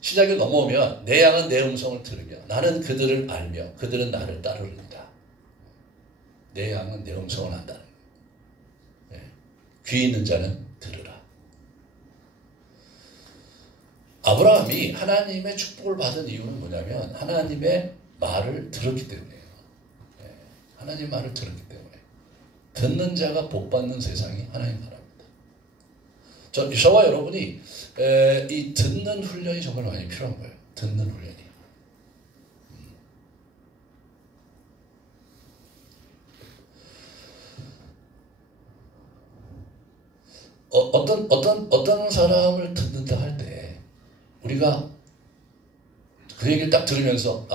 시작이 넘어오면 내 양은 내 음성을 들으며 나는 그들을 알며 그들은 나를 따르리라. 내 양은 내 음성을 안다는 거예요. 귀 있는 자는 들으라. 아브라함이 하나님의 축복을 받은 이유는 뭐냐면 하나님의 말을 들었기 때문이에요. 하나님 말을 들었기 때문에. 듣는 자가 복받는 세상이 하나님 나라입니다. 저와 여러분이 이 듣는 훈련이 정말 많이 필요한 거예요. 듣는 훈련이. 어떤 사람을 듣는다 할 때 우리가 그 얘기를 딱 들으면서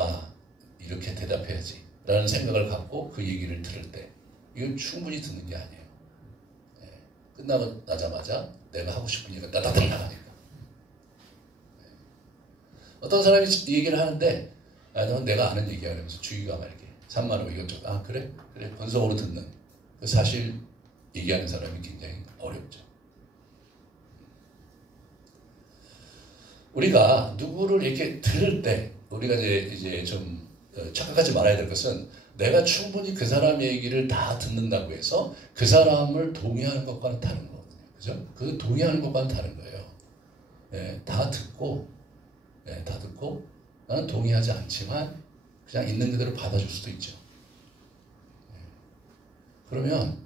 이렇게 대답해야지 라는 생각을 갖고 그 얘기를 들을 때 이건 충분히 듣는 게 아니에요. 끝나고 나자마자 내가 하고 싶은 얘기가 따다닥 나가니까. 어떤 사람이 이 얘기를 하는데 넌 내가 아는 얘기야 이러면서 주의가 막 이렇게 산만하고 이것저것 그래 건성으로 듣는 사실 얘기하는 사람이 굉장히 어렵죠. 우리가 누구를 이렇게 들을 때 우리가 이제 좀 착각하지 말아야 될 것은 내가 충분히 그 사람 얘기를 다 듣는다고 해서 그 사람을 동의하는 것과는 다른 거거든요. 그죠? 그 동의하는 것과는 다른 거예요. 다 듣고 나는 동의하지 않지만 그냥 있는 그대로 받아줄 수도 있죠. 그러면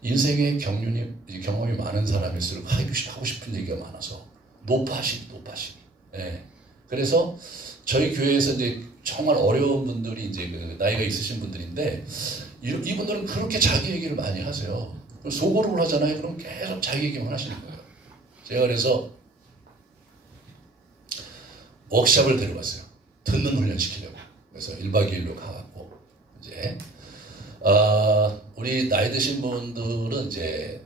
인생의 경험이 많은 사람일수록 하고 싶은 얘기가 많아서 노파심이. 그래서 저희 교회에서 이제 정말 어려운 분들이 이제 그 나이가 있으신 분들인데 이분들은 그렇게 자기 얘기를 많이 하세요. 소그룹을 하잖아요. 그럼 계속 자기 얘기만 하시는 거예요. 제가 그래서 워크숍을 데려갔어요. 듣는 훈련 시키려고. 그래서 1박 2일로 가갖고 이제 우리 나이 드신 분들은 이제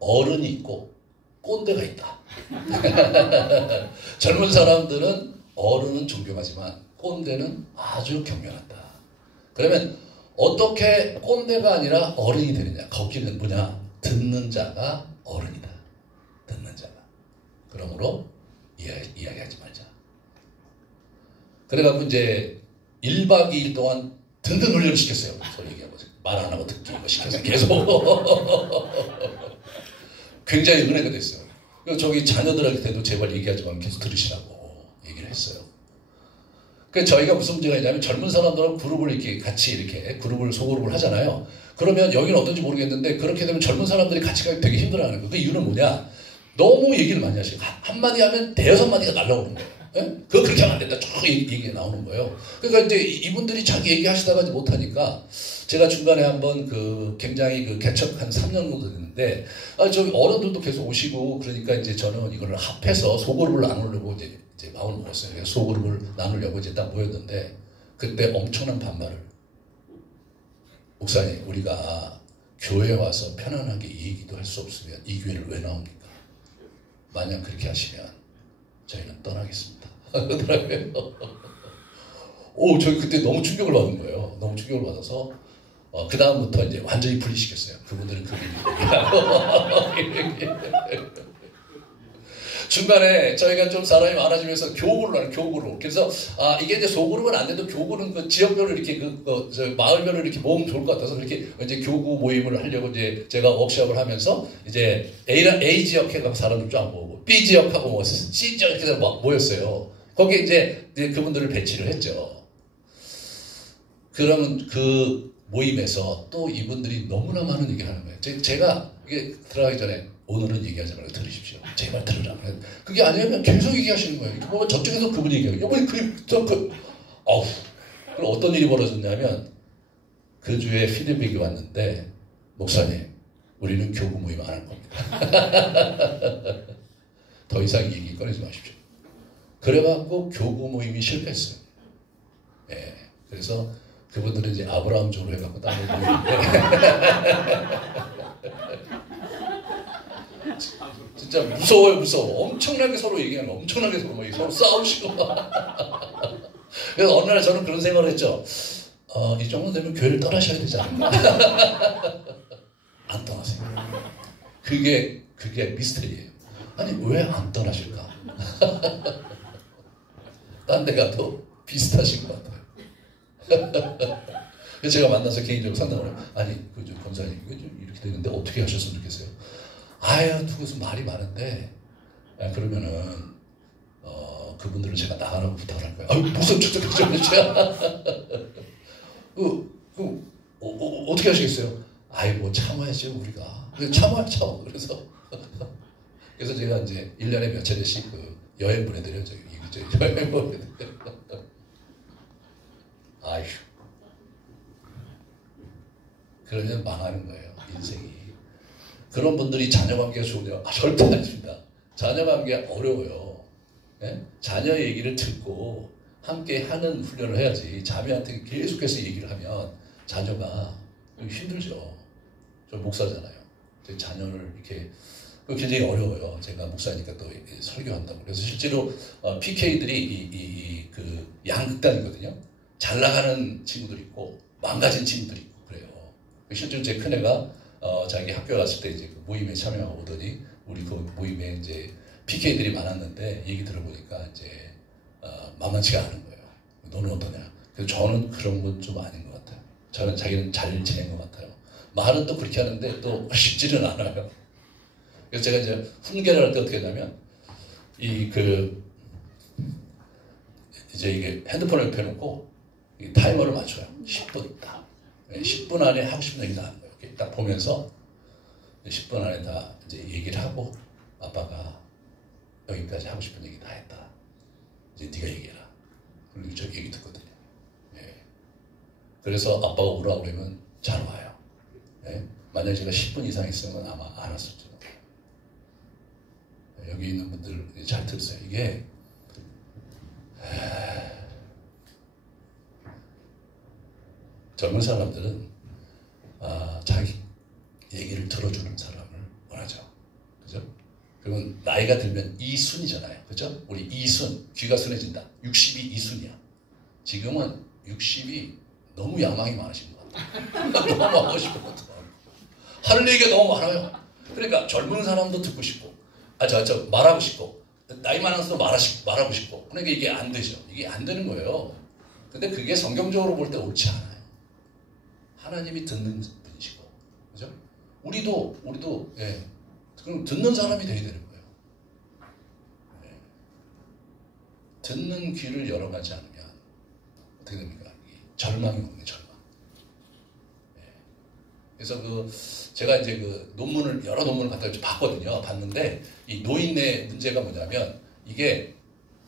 어른이 있고 꼰대가 있다. 젊은 사람들은 어른은 존경하지만 꼰대는 아주 경멸한다. 그러면 어떻게 꼰대가 아니라 어른이 되느냐? 거기는 뭐냐? 듣는 자가 어른이다. 듣는 자가. 그러므로 이야기하지 말자. 그래갖고 이제 1박 2일 동안 듣는 훈련을 시켰어요. 소리 얘기하고 말 안 하고 듣기 거 시켜서 계속. 굉장히 은혜가 됐어요. 그래서 저기 자녀들한테도 제발 얘기하지 말고 계속 들으시라고 얘기를 했어요. 그래서 저희가 무슨 문제가 있냐면 젊은 사람들하고 그룹을 이렇게 같이 이렇게 그룹을 소그룹을 하잖아요. 그러면 여기는 어떤지 모르겠는데 그렇게 되면 젊은 사람들이 같이 가기 되게 힘들어하는 거예요. 그 이유는 뭐냐? 너무 얘기를 많이 하시고 한마디 하면 대여섯 마디가 날라오는 거예요. 예? 그거 그렇게 하면 안 된다. 쭉 얘기가 나오는 거예요. 그러니까 이제 이분들이 자기 얘기하시다가 못하니까 제가 중간에 한번 그 굉장히 그 개척 한 3년 정도 됐는데 저기 어른들도 계속 오시고 그러니까 이제 저는 이거를 합해서 소그룹을 나누려고 이제 마음을 먹었어요. 그래서 소그룹을 나누려고 이제 딱 모였는데 그때 엄청난 반말을 목사님 우리가 교회에 와서 편안하게 이 얘기도 할 수 없으면 이 교회를 왜 나옵니까? 만약 그렇게 하시면 저희는 떠나겠습니다. 그러더라고요. 오, 저희 그때 너무 충격을 받은 거예요. 너무 충격을 받아서 그 다음부터 이제 완전히 분리시켰어요. 그분들은 그분이 중간에 저희가 좀 사람이 많아지면서 교구를 하는 교구로. 그래서 이게 이제 소그룹은 안 돼도 교구는 그 지역별로 이렇게 마을별로 이렇게 모으면 좋을 것 같아서 그렇게 이제 교구 모임을 하려고 이제 제가 워크숍을 하면서 이제 A 지역하고 사람들 쫙 모으고 B 지역하고 뭐 C 지역에서 모였어요. 거기에 이제 그분들을 배치를 했죠. 그러면 그 모임에서 또 이분들이 너무나 많은 얘기를 하는 거예요. 제가 이게 들어가기 전에 오늘은 얘기하지 말고 들으십시오. 제발 들으라. 그게 아니면 계속 얘기하시는 거예요. 보면 저쪽에서 그분 얘기해요. 이번에 그럼 어떤 일이 벌어졌냐면 그 주에 피드백이 왔는데 목사님, 우리는 교구 모임 안 할 겁니다. 더 이상 얘기 꺼내지 마십시오. 그래갖고 교구 모임이 실패했어요. 예, 그래서 그분들은 이제 아브라함 쪽으로 해갖고 다른 모임인데 진짜 무서워요, 무서워. 엄청나게 서로 얘기하는 거, 엄청나게 서로 싸우시고. 그래서 어느 날 저는 그런 생각을 했죠. 이 정도 되면 교회를 떠나셔야 되지 않을까. 안 떠나세요. 그게 미스터리예요. 아니 왜 안 떠나실까? 딴 데 가도 비슷하신 것 같아요. 그래서 제가 만나서 개인적으로 상담을 해요. 아니 권사님 이렇게 되는데 어떻게 하셨으면 좋겠어요? 아유 누구서 말이 많은데 그러면은 그분들을 제가 나가라고 부탁을 할 거예요. 아유 무슨 축적이죠? 어떻게 하시겠어요? 아이고 참아야죠 우리가. 참아. 그래서 제가 이제 1년에 몇 차례씩 그 여행 보내드려요. 여행 보내드려요. 아휴. 그러면 망하는 거예요. 인생이. 그런 분들이 자녀관계가 좋으냐? 절대 아닙니다. 자녀관계가 어려워요. 예? 자녀 얘기를 듣고 함께 하는 훈련을 해야지. 자매한테 계속해서 얘기를 하면 자녀가 힘들죠. 저 목사잖아요. 제 자녀를 이렇게 굉장히 어려워요. 제가 목사니까 또 설교한다고. 그래서 실제로 PK들이 그 양극단이거든요. 잘 나가는 친구들이 있고 망가진 친구들이 있고 그래요. 실제로 제 큰애가 자기 학교 갔을 때 이제 그 모임에 참여하고 오더니 우리 그 모임에 이제 PK들이 많았는데 얘기 들어보니까 이제 만만치가 않은 거예요. 너는 어떠냐? 그래서 저는 그런 건 좀 아닌 것 같아요. 저는 자기는 잘 지낸 것 같아요. 말은 또 그렇게 하는데 또 쉽지는 않아요. 그래서 제가 이제 훈계를 할 때 어떻게 하냐면 이제 이게 핸드폰을 펴놓고 타이머를 맞춰요. 10분 딱. 10분 안에 하고 싶은 얘기 다 하는 거예요. 이렇게 딱 보면서 10분 안에 다 이제 얘기를 하고 아빠가 여기까지 하고 싶은 얘기 다 했다. 이제 네가 얘기해라. 그리고 저 얘기 듣거든요. 예. 그래서 아빠가 오라고 그러면 잘 와요. 예. 만약에 제가 10분 이상 있으면 아마 안 왔을지도. 여기 있는 분들 잘 들으세요. 이게 젊은 사람들은 자기 얘기를 들어주는 사람을 원하죠. 그죠? 그러면 나이가 들면 이순이잖아요. 그죠? 우리 이순, 귀가 순해진다. 60이 이순이야. 지금은 60이 너무 야망이 많으신 것 같아요. 너무 하고 싶거든. 할 얘기가 너무 많아요. 그러니까 젊은 사람도 듣고 싶고, 말하고 싶고, 나이 많은 사람도 말하고 싶고. 그러니까 이게 안 되죠. 이게 안 되는 거예요. 근데 그게 성경적으로 볼 때 옳지 않아요. 하나님이 듣는 분이시고, 그죠? 우리도, 예. 그럼 듣는 사람이 돼야 되는 거예요. 예. 듣는 귀를 열어가지 않으면, 어떻게 됩니까? 절망이 오는 거예요, 절망. 예. 그래서 제가 이제 여러 논문을 갖다 봤거든요. 봤는데, 이 노인의 문제가 뭐냐면, 이게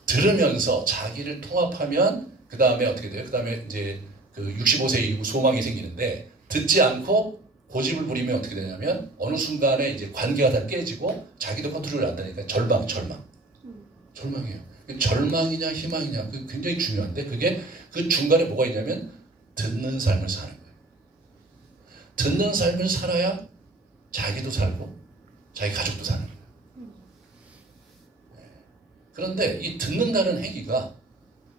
들으면서 자기를 통합하면, 그 다음에 어떻게 돼요? 그 다음에 이제 65세 이후 소망이 생기는데, 듣지 않고 고집을 부리면 어떻게 되냐면, 어느 순간에 이제 관계가 다 깨지고, 자기도 컨트롤을 안 되니까 절망이에요. 절망이냐, 희망이냐, 그게 굉장히 중요한데, 그게 그 중간에 뭐가 있냐면, 듣는 삶을 사는 거예요. 듣는 삶을 살아야 자기도 살고, 자기 가족도 사는 거예요. 그런데 이 듣는다는 행위가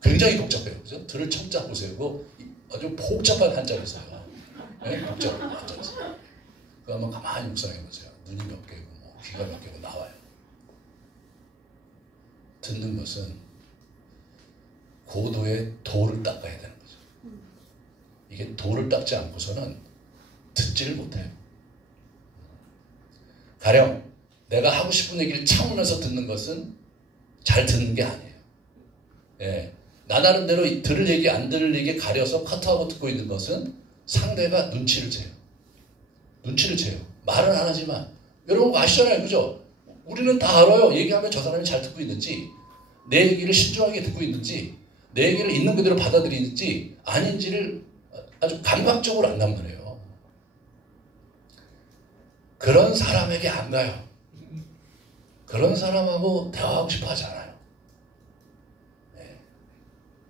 굉장히 복잡해요. 그죠? 들을 청자 보세요. 아주 복잡한 한자를 써요. 네? 복잡한 한자를 써요. 그거 한번 가만히 묵상해 보세요. 눈이 몇 개고, 귀가 몇 개고 나와요. 듣는 것은 고도의 도를 닦아야 되는 거죠. 이게 도를 닦지 않고서는 듣지를 못해요. 가령 내가 하고 싶은 얘기를 참으면서 듣는 것은 잘 듣는 게 아니에요. 예. 나 나름대로 들을 얘기 안 들을 얘기 가려서 커트하고 듣고 있는 것은 상대가 눈치를 채요. 말은 안 하지만 여러분 아시잖아요. 그죠? 우리는 다 알아요. 얘기하면 저 사람이 잘 듣고 있는지, 내 얘기를 신중하게 듣고 있는지, 내 얘기를 있는 그대로 받아들이는지 아닌지를 아주 감각적으로 안단 말이에요. 그런 사람에게 안 가요. 그런 사람하고 대화하고 싶어 하지 않아요. 네.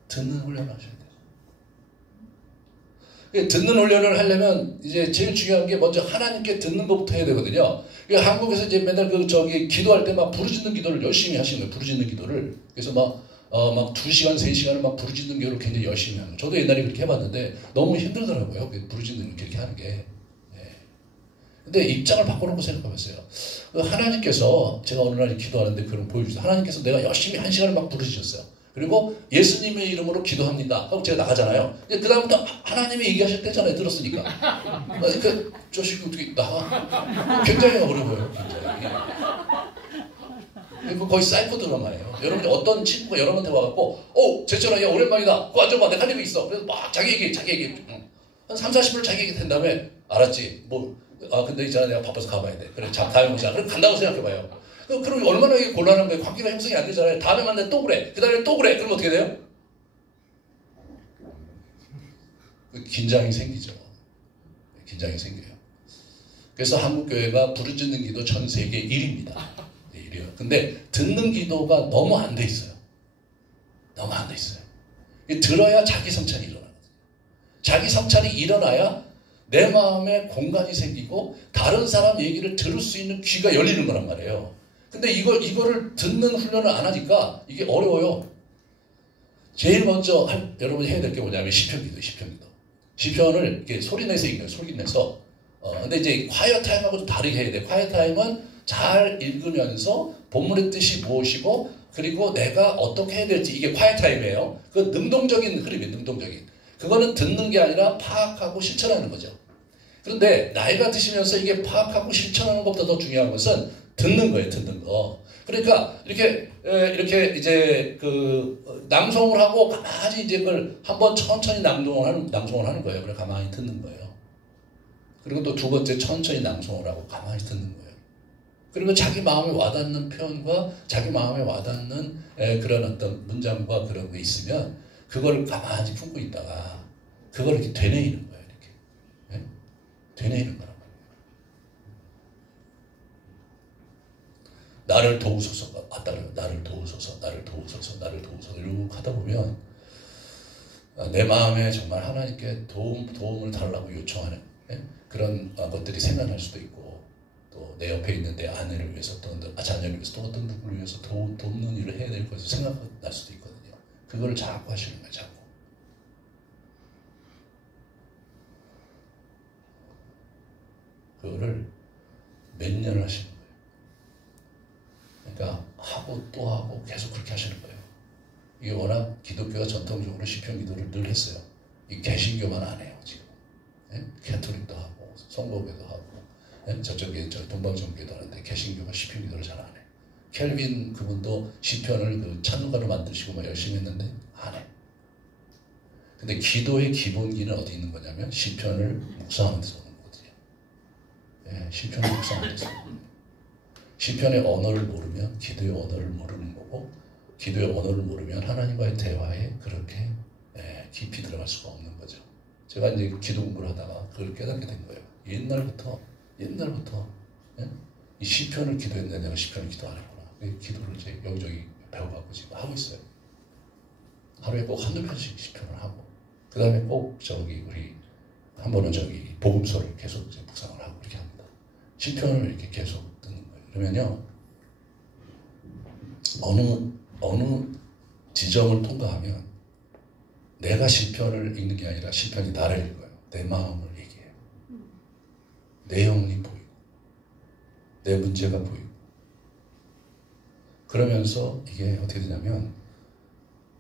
듣는 훈련을 하셔야 돼요. 듣는 훈련을 하려면 이제 제일 중요한 게 먼저 하나님께 듣는 것부터 해야 되거든요. 한국에서 이제 맨날 기도할 때 막 부르짖는 기도를 열심히 하시는 거예요. 부르짖는 기도를. 그래서 막 2시간, 3시간을 막 부르짖는 기도를 굉장히 열심히 하는 거예요. 저도 옛날에 그렇게 해봤는데 너무 힘들더라고요. 부르짖는 그렇게 하는 게. 근데 입장을 바꿔놓고 생각해봤어요. 하나님께서 제가 어느 날 기도하는데 그런 보여주세요. 하나님께서 내가 열심히 1시간을 막 부르짖었어요. 그리고 예수님의 이름으로 기도합니다 하고 제가 나가잖아요. 그 다음부터 하나님이 얘기하실 때잖아요. 들었으니까. 저 새끼 어떻게 나가? 굉장히 어려워요. 굉장히. 거의 사이코 드라마예요. 여러분들 어떤 친구가 여러분한테 와갖고 제철아 야 오랜만이다. 그거 앉아봐. 내가 할 얘기 있어. 그래서 막 자기 얘기 한 3, 40분 자기 얘기 된 다음에 알았지. 근데 있잖아 내가 바빠서 가봐야 돼. 그래 다음에 보자. 그럼 간다고 생각해봐요. 그럼 얼마나 이게 곤란한 거예요. 관계가 형성이 안 되잖아요. 다음에 만나면 또 그래. 그 다음에 또 그래. 그럼 어떻게 돼요? 긴장이 생기죠. 긴장이 생겨요. 그래서 한국교회가 부르짖는 기도 전 세계 1위입니다. 1위요. 근데 듣는 기도가 너무 안 돼 있어요. 너무 안 돼 있어요. 들어야 자기 성찰이 일어나거든요. 자기 성찰이 일어나야 내 마음에 공간이 생기고 다른 사람 얘기를 들을 수 있는 귀가 열리는 거란 말이에요. 근데 이거를 듣는 훈련을 안 하니까 이게 어려워요. 제일 먼저 여러분이 해야 될 게 뭐냐면 시편기도. 시편을 이렇게 소리 내서 읽어요. 소리 내서. 근데 이제 콰이어 타임하고 좀 다르게 해야 돼. 콰이어 타임은 잘 읽으면서 본문의 뜻이 무엇이고 그리고 내가 어떻게 해야 될지 이게 콰이어 타임이에요. 그 능동적인 흐름이에요. 능동적인. 그거는 듣는 게 아니라 파악하고 실천하는 거죠. 그런데 나이가 드시면서 이게 파악하고 실천하는 것보다 더 중요한 것은 듣는 거예요. 듣는 거. 그러니까 이렇게 이제 낭송을 하고 가만히 이제 그걸 한번 천천히 낭송을 하는 거예요. 그래 가만히 듣는 거예요. 그리고 또 두 번째 천천히 낭송을 하고 가만히 듣는 거예요. 그리고 자기 마음에 와닿는 표현과 자기 마음에 와닿는 그런 어떤 문장과 그런 게 있으면 그걸 가만히 품고 있다가 그걸 이렇게 되뇌이는 거예요. 이렇게. 예? 되뇌이는 거란 말이에요. 나를 도우소서가 왔다 그래요. 나를 도우소서, 나를 도우소서, 나를 도우소서 이러고 하다 보면 내 마음에 정말 하나님께 도움을 달라고 요청하는 그런 것들이 생겨날 수도 있고 또 내 옆에 있는 내 아내를 위해서 또 자녀를 위해서 또 어떤 누구를 위해서 돕는 일을 해야 될 것을 생각날 수도 있거든요. 그걸 자꾸 하시는 거예요. 자꾸. 그거를 몇 년을 하시는 거예요. 그러니까 하고 또 하고 계속 그렇게 하시는 거예요. 이게 워낙 기독교가 전통적으로 시편 기도를 늘 했어요. 이 개신교만 안 해요 지금. 예? 캐톨릭도 하고 성모교도 하고 저쪽에 동방정교도 하는데 개신교가 시편 기도를 잘 안 해. 켈빈 그분도 시편을 그 찬송가로 만드시고 막 열심히 했는데 안 해. 근데 기도의 기본기는 어디 있는 거냐면 시편을 묵상하는 데서 오는 거거든요. 예, 시편을 묵상하는 데서. 시편의 언어를 모르면 기도의 언어를 모르는 거고 기도의 언어를 모르면 하나님과의 대화에 그렇게 깊이 들어갈 수가 없는 거죠. 제가 이제 기도 공부를 하다가 그걸 깨닫게 된 거예요. 옛날부터 예? 이 시편을 기도했는데 내가 시편을 기도 안 했구나. 기도를 이제 여기저기 배워갖고 지금 하고 있어요. 하루에 꼭 한두 편씩 시편을 하고 그 다음에 꼭 우리 한 번은 복음서를 계속 이제 묵상을 하고 이렇게 합니다. 시편을 이렇게 계속 듣는 거예요. 그러면요 어느 지점을 통과하면 내가 시편을 읽는 게 아니라 시편이 나를 읽어요. 내 마음을 얘기해요. 내 영혼이 보이고 내 문제가 보이고 그러면서 이게 어떻게 되냐면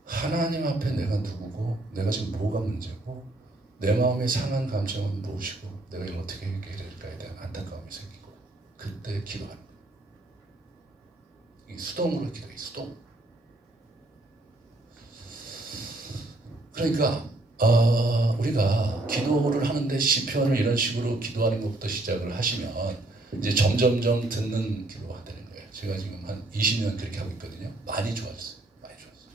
하나님 앞에 내가 누구고 내가 지금 뭐가 문제고 내 마음의 상한 감정은 무엇이고 내가 이걸 어떻게 해결할까에 대한 안타까움이 생기고 그때 기도합니다. 이 수동으로 기도해. 수동. 그러니까 우리가 기도를 하는데 시편을 이런 식으로 기도하는 것부터 시작을 하시면 이제 점점점 듣는 기도가 되는 거예요. 제가 지금 한 20년 그렇게 하고 있거든요. 많이 좋아졌어요. 많이 좋았어요.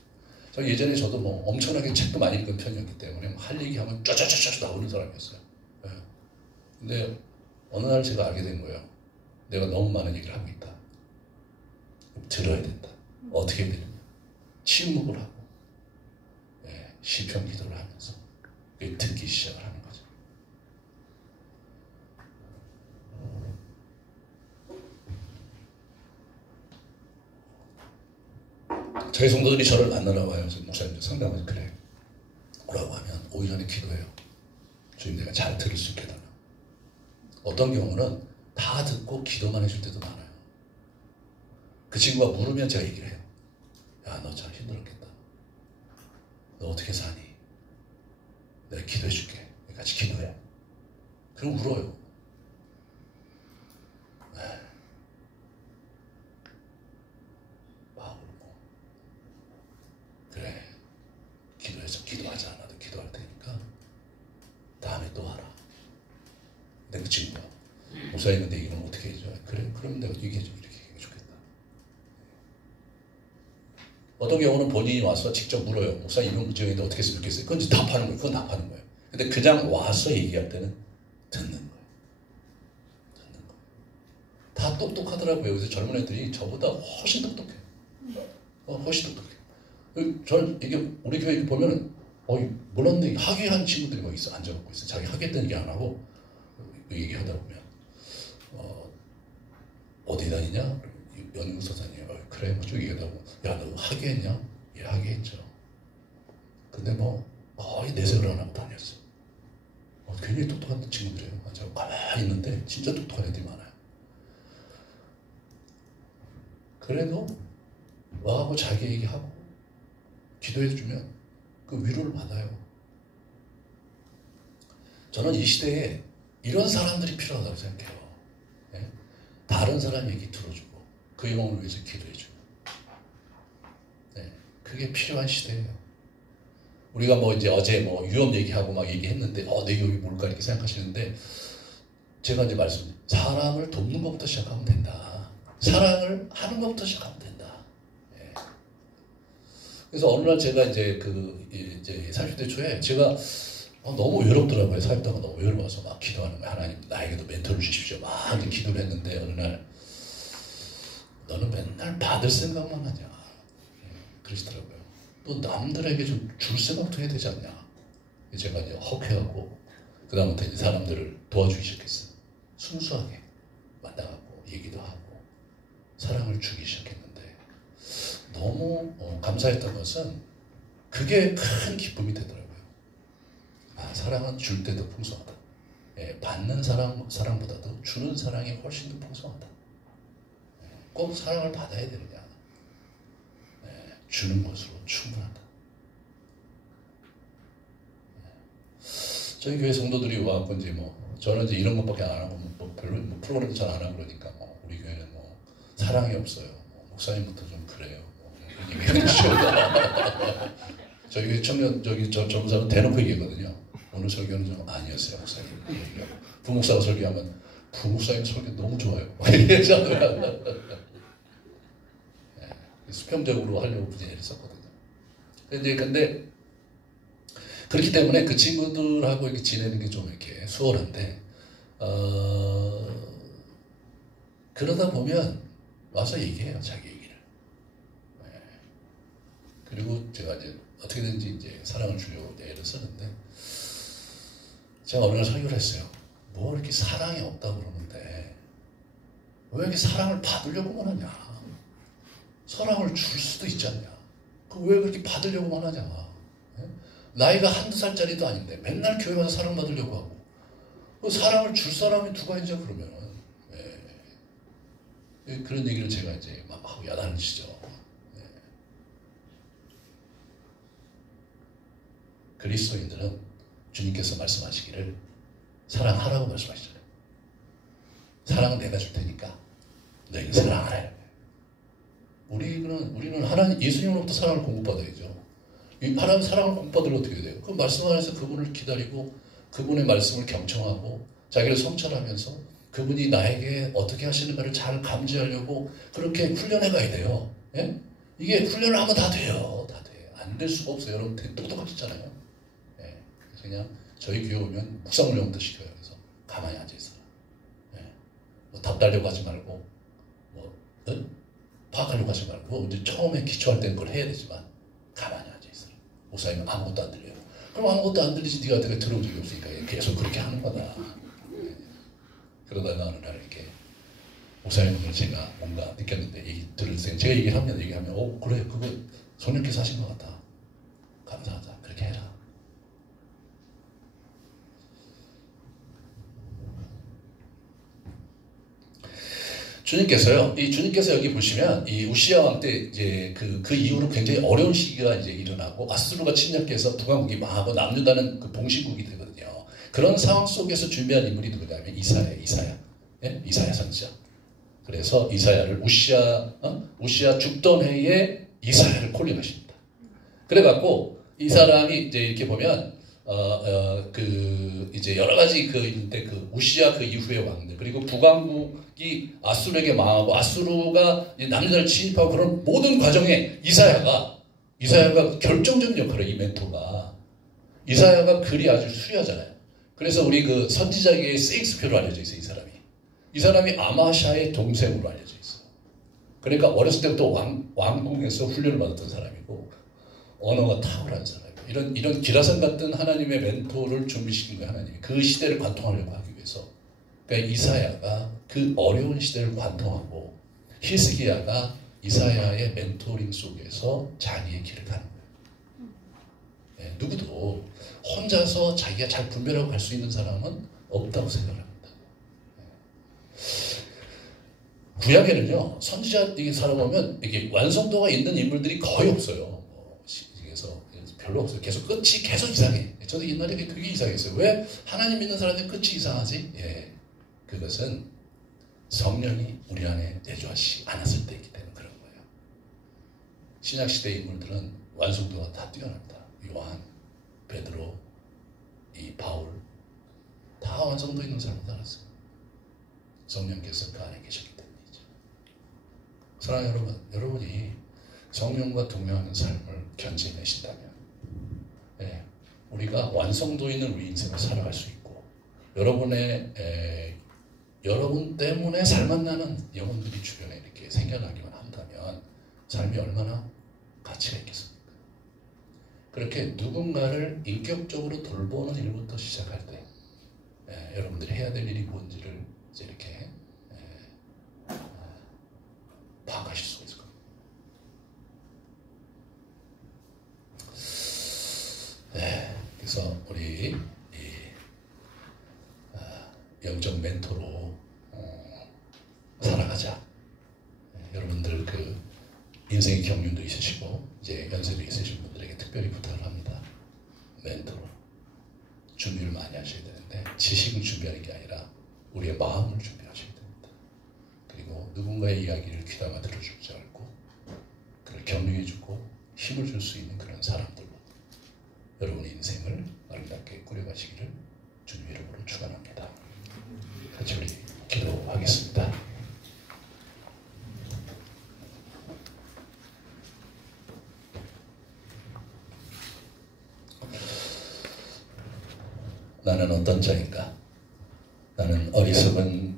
저 예전에 저도 뭐 엄청나게 책도 많이 읽은 편이었기 때문에 할 얘기하면 쫙쫙쫙 나오는 사람이었어요. 네. 근데 어느 날 제가 알게 된 거예요. 내가 너무 많은 얘기를 하고 있다. 들어야 된다. 어떻게 되느냐. 침묵을 하고 시편 기도를 하면서 듣기 시작을 하는 거죠. 저희 성도들이 저를 만나러 와요. 목사님 상담을 그래. 뭐라고 하면 5일 전에 기도해요. 주님 내가 잘 들을 수 있게 달라. 어떤 경우는 다 듣고 기도만 해줄 때도 많아요. 그 친구가 물으면 제가 얘기를 해요. 야, 너 참 힘들었겠다. 너 어떻게 사니? 내가 기도해 줄게. 같이 기도해. 그럼 울어요. 막 울고. 그래. 기도하지 않아도 기도할 테니까 다음에 또 하라. 근데 그 친구가 목사님한테 이건 어떻게 해줘? 그래. 그럼 내가 얘기해줘. 이렇게 해주면 좋겠다. 어떤 경우는 본인이 와서 직접 물어요. 목사님 이런 문제인데 어떻게 했으면 좋겠어요? 그건 답하는 거예요. 그건 답하는 거예요. 근데 그냥 와서 얘기할 때는 듣는 거예요. 듣는 거예요. 다 똑똑하더라고요. 그래서 젊은 애들이 저보다 훨씬 똑똑해요. 훨씬 똑똑해요. 저는 이게 우리 교회 보면은 몰랐네. 학위한 친구들이 막 있어. 앉아갖고 있어. 자기 학위했다는 얘기 안 하고 얘기하다 보면 어디 다니냐? 연구소 다녀요. 그래, 뭐 쭉 얘기하다 보면 야, 너 학위했냐? 예, 학위했죠. 근데 뭐 거의 내세를 안 하고 다녔어. 굉장히 똑똑한 친구들이에요. 제가 가만히 있는데 진짜 똑똑한 애들이 많아요. 그래도 와하고 자기 얘기하고 기도해주면 그 위로를 받아요. 저는 이 시대에 이런 사람들이 필요하다고 생각해요. 네? 다른 사람 얘기 들어주고 그 영혼을 위해서 기도해주고 네, 그게 필요한 시대예요. 우리가 뭐 이제 어제 뭐 유업 얘기하고 막 얘기했는데 내 유업이 뭘까 이렇게 생각하시는데 제가 이제 사람을 돕는 것부터 시작하면 된다. 사랑을 하는 것부터 시작하면 된다. 예. 그래서 어느 날 제가 이제 이제 30대 초에 제가 너무 외롭더라고요. 사역다가 너무 외로워서 막 기도하는 거예요. 하나님 나에게도 멘토를 주십시오. 막 이렇게 기도를 했는데 어느 날 너는 맨날 받을 생각만 하냐. 그러시더라고요. 또 남들에게 좀 줄 생각도 해야 되지 않냐. 제가 이제 헉해하고 그 다음부터 이제 사람들을 도와주기 시작했어요. 순수하게 만나갖고 얘기도 하고 사랑을 주기 시작했는데 너무 감사했던 것은 그게 큰 기쁨이 되더라고요. 아, 사랑은 줄 때도 풍성하다. 예, 받는 사랑보다도 주는 사랑이 훨씬 더 풍성하다. 예, 꼭 사랑을 받아야 되느냐. 예, 주는 것으로 충분하다. 예. 저희 교회 성도들이 와갖고 이제 저는 이제 이런 것밖에 안 하고 별로 프로그램도 잘 안 하고 그러니까 우리 교회는 사랑이 없어요. 목사님부터 좀 그래요. 이런 얘기 해주시죠. 저희 교회 청년 전사는 대놓고 얘기하거든요. 오늘 설교는 좀 아니었어요, 목사님. 부목사가 설교하면 부목사님 설교 너무 좋아요. 이러잖아요. 네, 수평적으로 하려고 부재를 썼거든요. 근데 그렇기 때문에 그 친구들하고 이렇게 지내는 게 좀 이렇게 수월한데 그러다 보면 와서 얘기해요, 자기 얘기를. 네. 그리고 제가 이제 어떻게든지 이제 사랑을 주려고 이제 애를 쓰는데 제가 어느 날 설교를 했어요. 뭐 이렇게 사랑이 없다고 그러는데 왜 이렇게 사랑을 받으려고만 하냐. 사랑을 줄 수도 있지 않냐. 왜 그렇게 받으려고만 하냐. 네? 나이가 한두 살짜리도 아닌데 맨날 교회 가서 사랑받으려고 하고 그 사랑을 줄 사람이 누가 있냐 그러면은 네. 그런 얘기를 제가 이제 막 하고 야단치죠. 네. 그리스도인들은 주님께서 말씀하시기를 사랑하라고 말씀하시잖아요. 사랑은 내가 줄 테니까 너희는 사랑하라. 우리는 하나님 예수님으로부터 사랑을 공급받아야죠. 하나님 사랑을 공급받으면 어떻게 돼요? 그 말씀 안에서 그분을 기다리고 그분의 말씀을 경청하고 자기를 성찰하면서 그분이 나에게 어떻게 하시는가를 잘 감지하려고 그렇게 훈련해 가야 돼요. 예? 이게 훈련을 하면 다 돼요. 다 돼. 안 될 수가 없어요. 여러분 똑똑하셨잖아요. 예. 그래서 그냥 저희 교회 오면 묵상훈련부터 시켜요. 그래서 가만히 앉아있어라. 예. 답 달려고 하지 말고 파악하려고 하지 말고 이제 처음에 기초할 때는 그걸 해야 되지만 가만히 앉아있어라. 목사님은 아무것도 안 들려요. 그럼 아무것도 안 들리지 네가 내가 들어온 적이 없으니까 계속 그렇게 하는 거다. 예. 그러다가 어느 날 이렇게 목사님 오늘 제가 뭔가 느꼈는데 얘기 들을 때 제가 얘기하면 그래 그거 성령께서 하신 것 같다. 감사하다. 그렇게 해라. 주님께서 여기 보시면 이 우시야 왕 때 이제 그 이후로 굉장히 어려운 시기가 이제 일어나고 아수르가 침략해서 북왕국이 망하고 남유다는 그 봉신국이 되거든요. 그런 상황 속에서 준비한 인물이 누구냐면 이사야. 예? 이사야 선지자. 그래서 이사야를 우시야 죽던 해에 이사야를 콜링하십니다. 그래갖고 이 사람이 이제 이렇게 보면 이제 여러 가지 있는데 우시야 이후의 왕들 그리고 북왕국이 아수르에게 망하고 아수르가 남유다를 침입하고 그런 모든 과정에 이사야가 결정적인 역할을 이 멘토가 이사야가 글이 아주 수려하잖아요. 그래서 우리 선지자계의 세익스피어로 알려져 있어요. 이 사람이 아마샤의 동생으로 알려져 있어요. 그러니까 어렸을 때부터 왕궁에서 훈련을 받았던 사람이고 언어가 탁월한 사람. 이런 기라성 같은 하나님의 멘토를 준비시킨 거예요. 하나님이 그 시대를 관통하려고 하기 위해서. 그러니까 이사야가 그 어려운 시대를 관통하고 히스기야가 이사야의 멘토링 속에서 자기의 길을 가는 거예요. 네, 누구도 혼자서 자기가 잘 분별하고 갈 수 있는 사람은 없다고 생각합니다. 구약에는요 선지자 살아보면 이게 완성도가 있는 인물들이 거의 없어요. 별로 없어요. 끝이 계속 이상해. 저도 옛날에 그게 이상했어요. 왜 하나님 믿는 사람들이 끝이 이상하지? 예, 그것은 성령이 우리 안에 내주하시지 않았을 때이기 때문에 그런 거예요. 신약시대 인물들은 완성도가 다 뛰어납니다. 요한, 베드로, 이 바울 다 완성도 있는 사람들 알았어요. 성령께서 그 안에 계셨기 때문이죠. 사랑하는 여러분, 여러분이 성령과 동행하는 삶을 견지해내신다면 우리가 완성도 있는 우리 인생을 살아갈 수 있고 여러분 때문에 살 만나는 영혼들이 주변에 이렇게 생겨나기만 한다면 삶이 얼마나 가치가 있겠습니까? 그렇게 누군가를 인격적으로 돌보는 일부터 시작할 때 여러분들이 해야 될 일이 뭔지를 이제 이렇게 파악하실 수가 있을 겁니다. 그래서 우리 영적 멘토로 살아가자. 여러분들 그 인생의 경륜도 있으시고 이제 연세도 있으신 분들에게 특별히 부탁을 합니다. 멘토로 준비를 많이 하셔야 되는데 지식을 준비하는 게 아니라 우리의 마음을 준비하셔야 됩니다. 그리고 누군가의 이야기를 귀담아 들어주지 않고 그를 격려해주고 힘을 줄 수 있는 그런 사람들로 여러분의 인생을 아름답게 꾸려가시기를 주님 이름으로 축원합니다. 같이 우리 기도하겠습니다. 나는 어떤 자인가? 나는 어리석은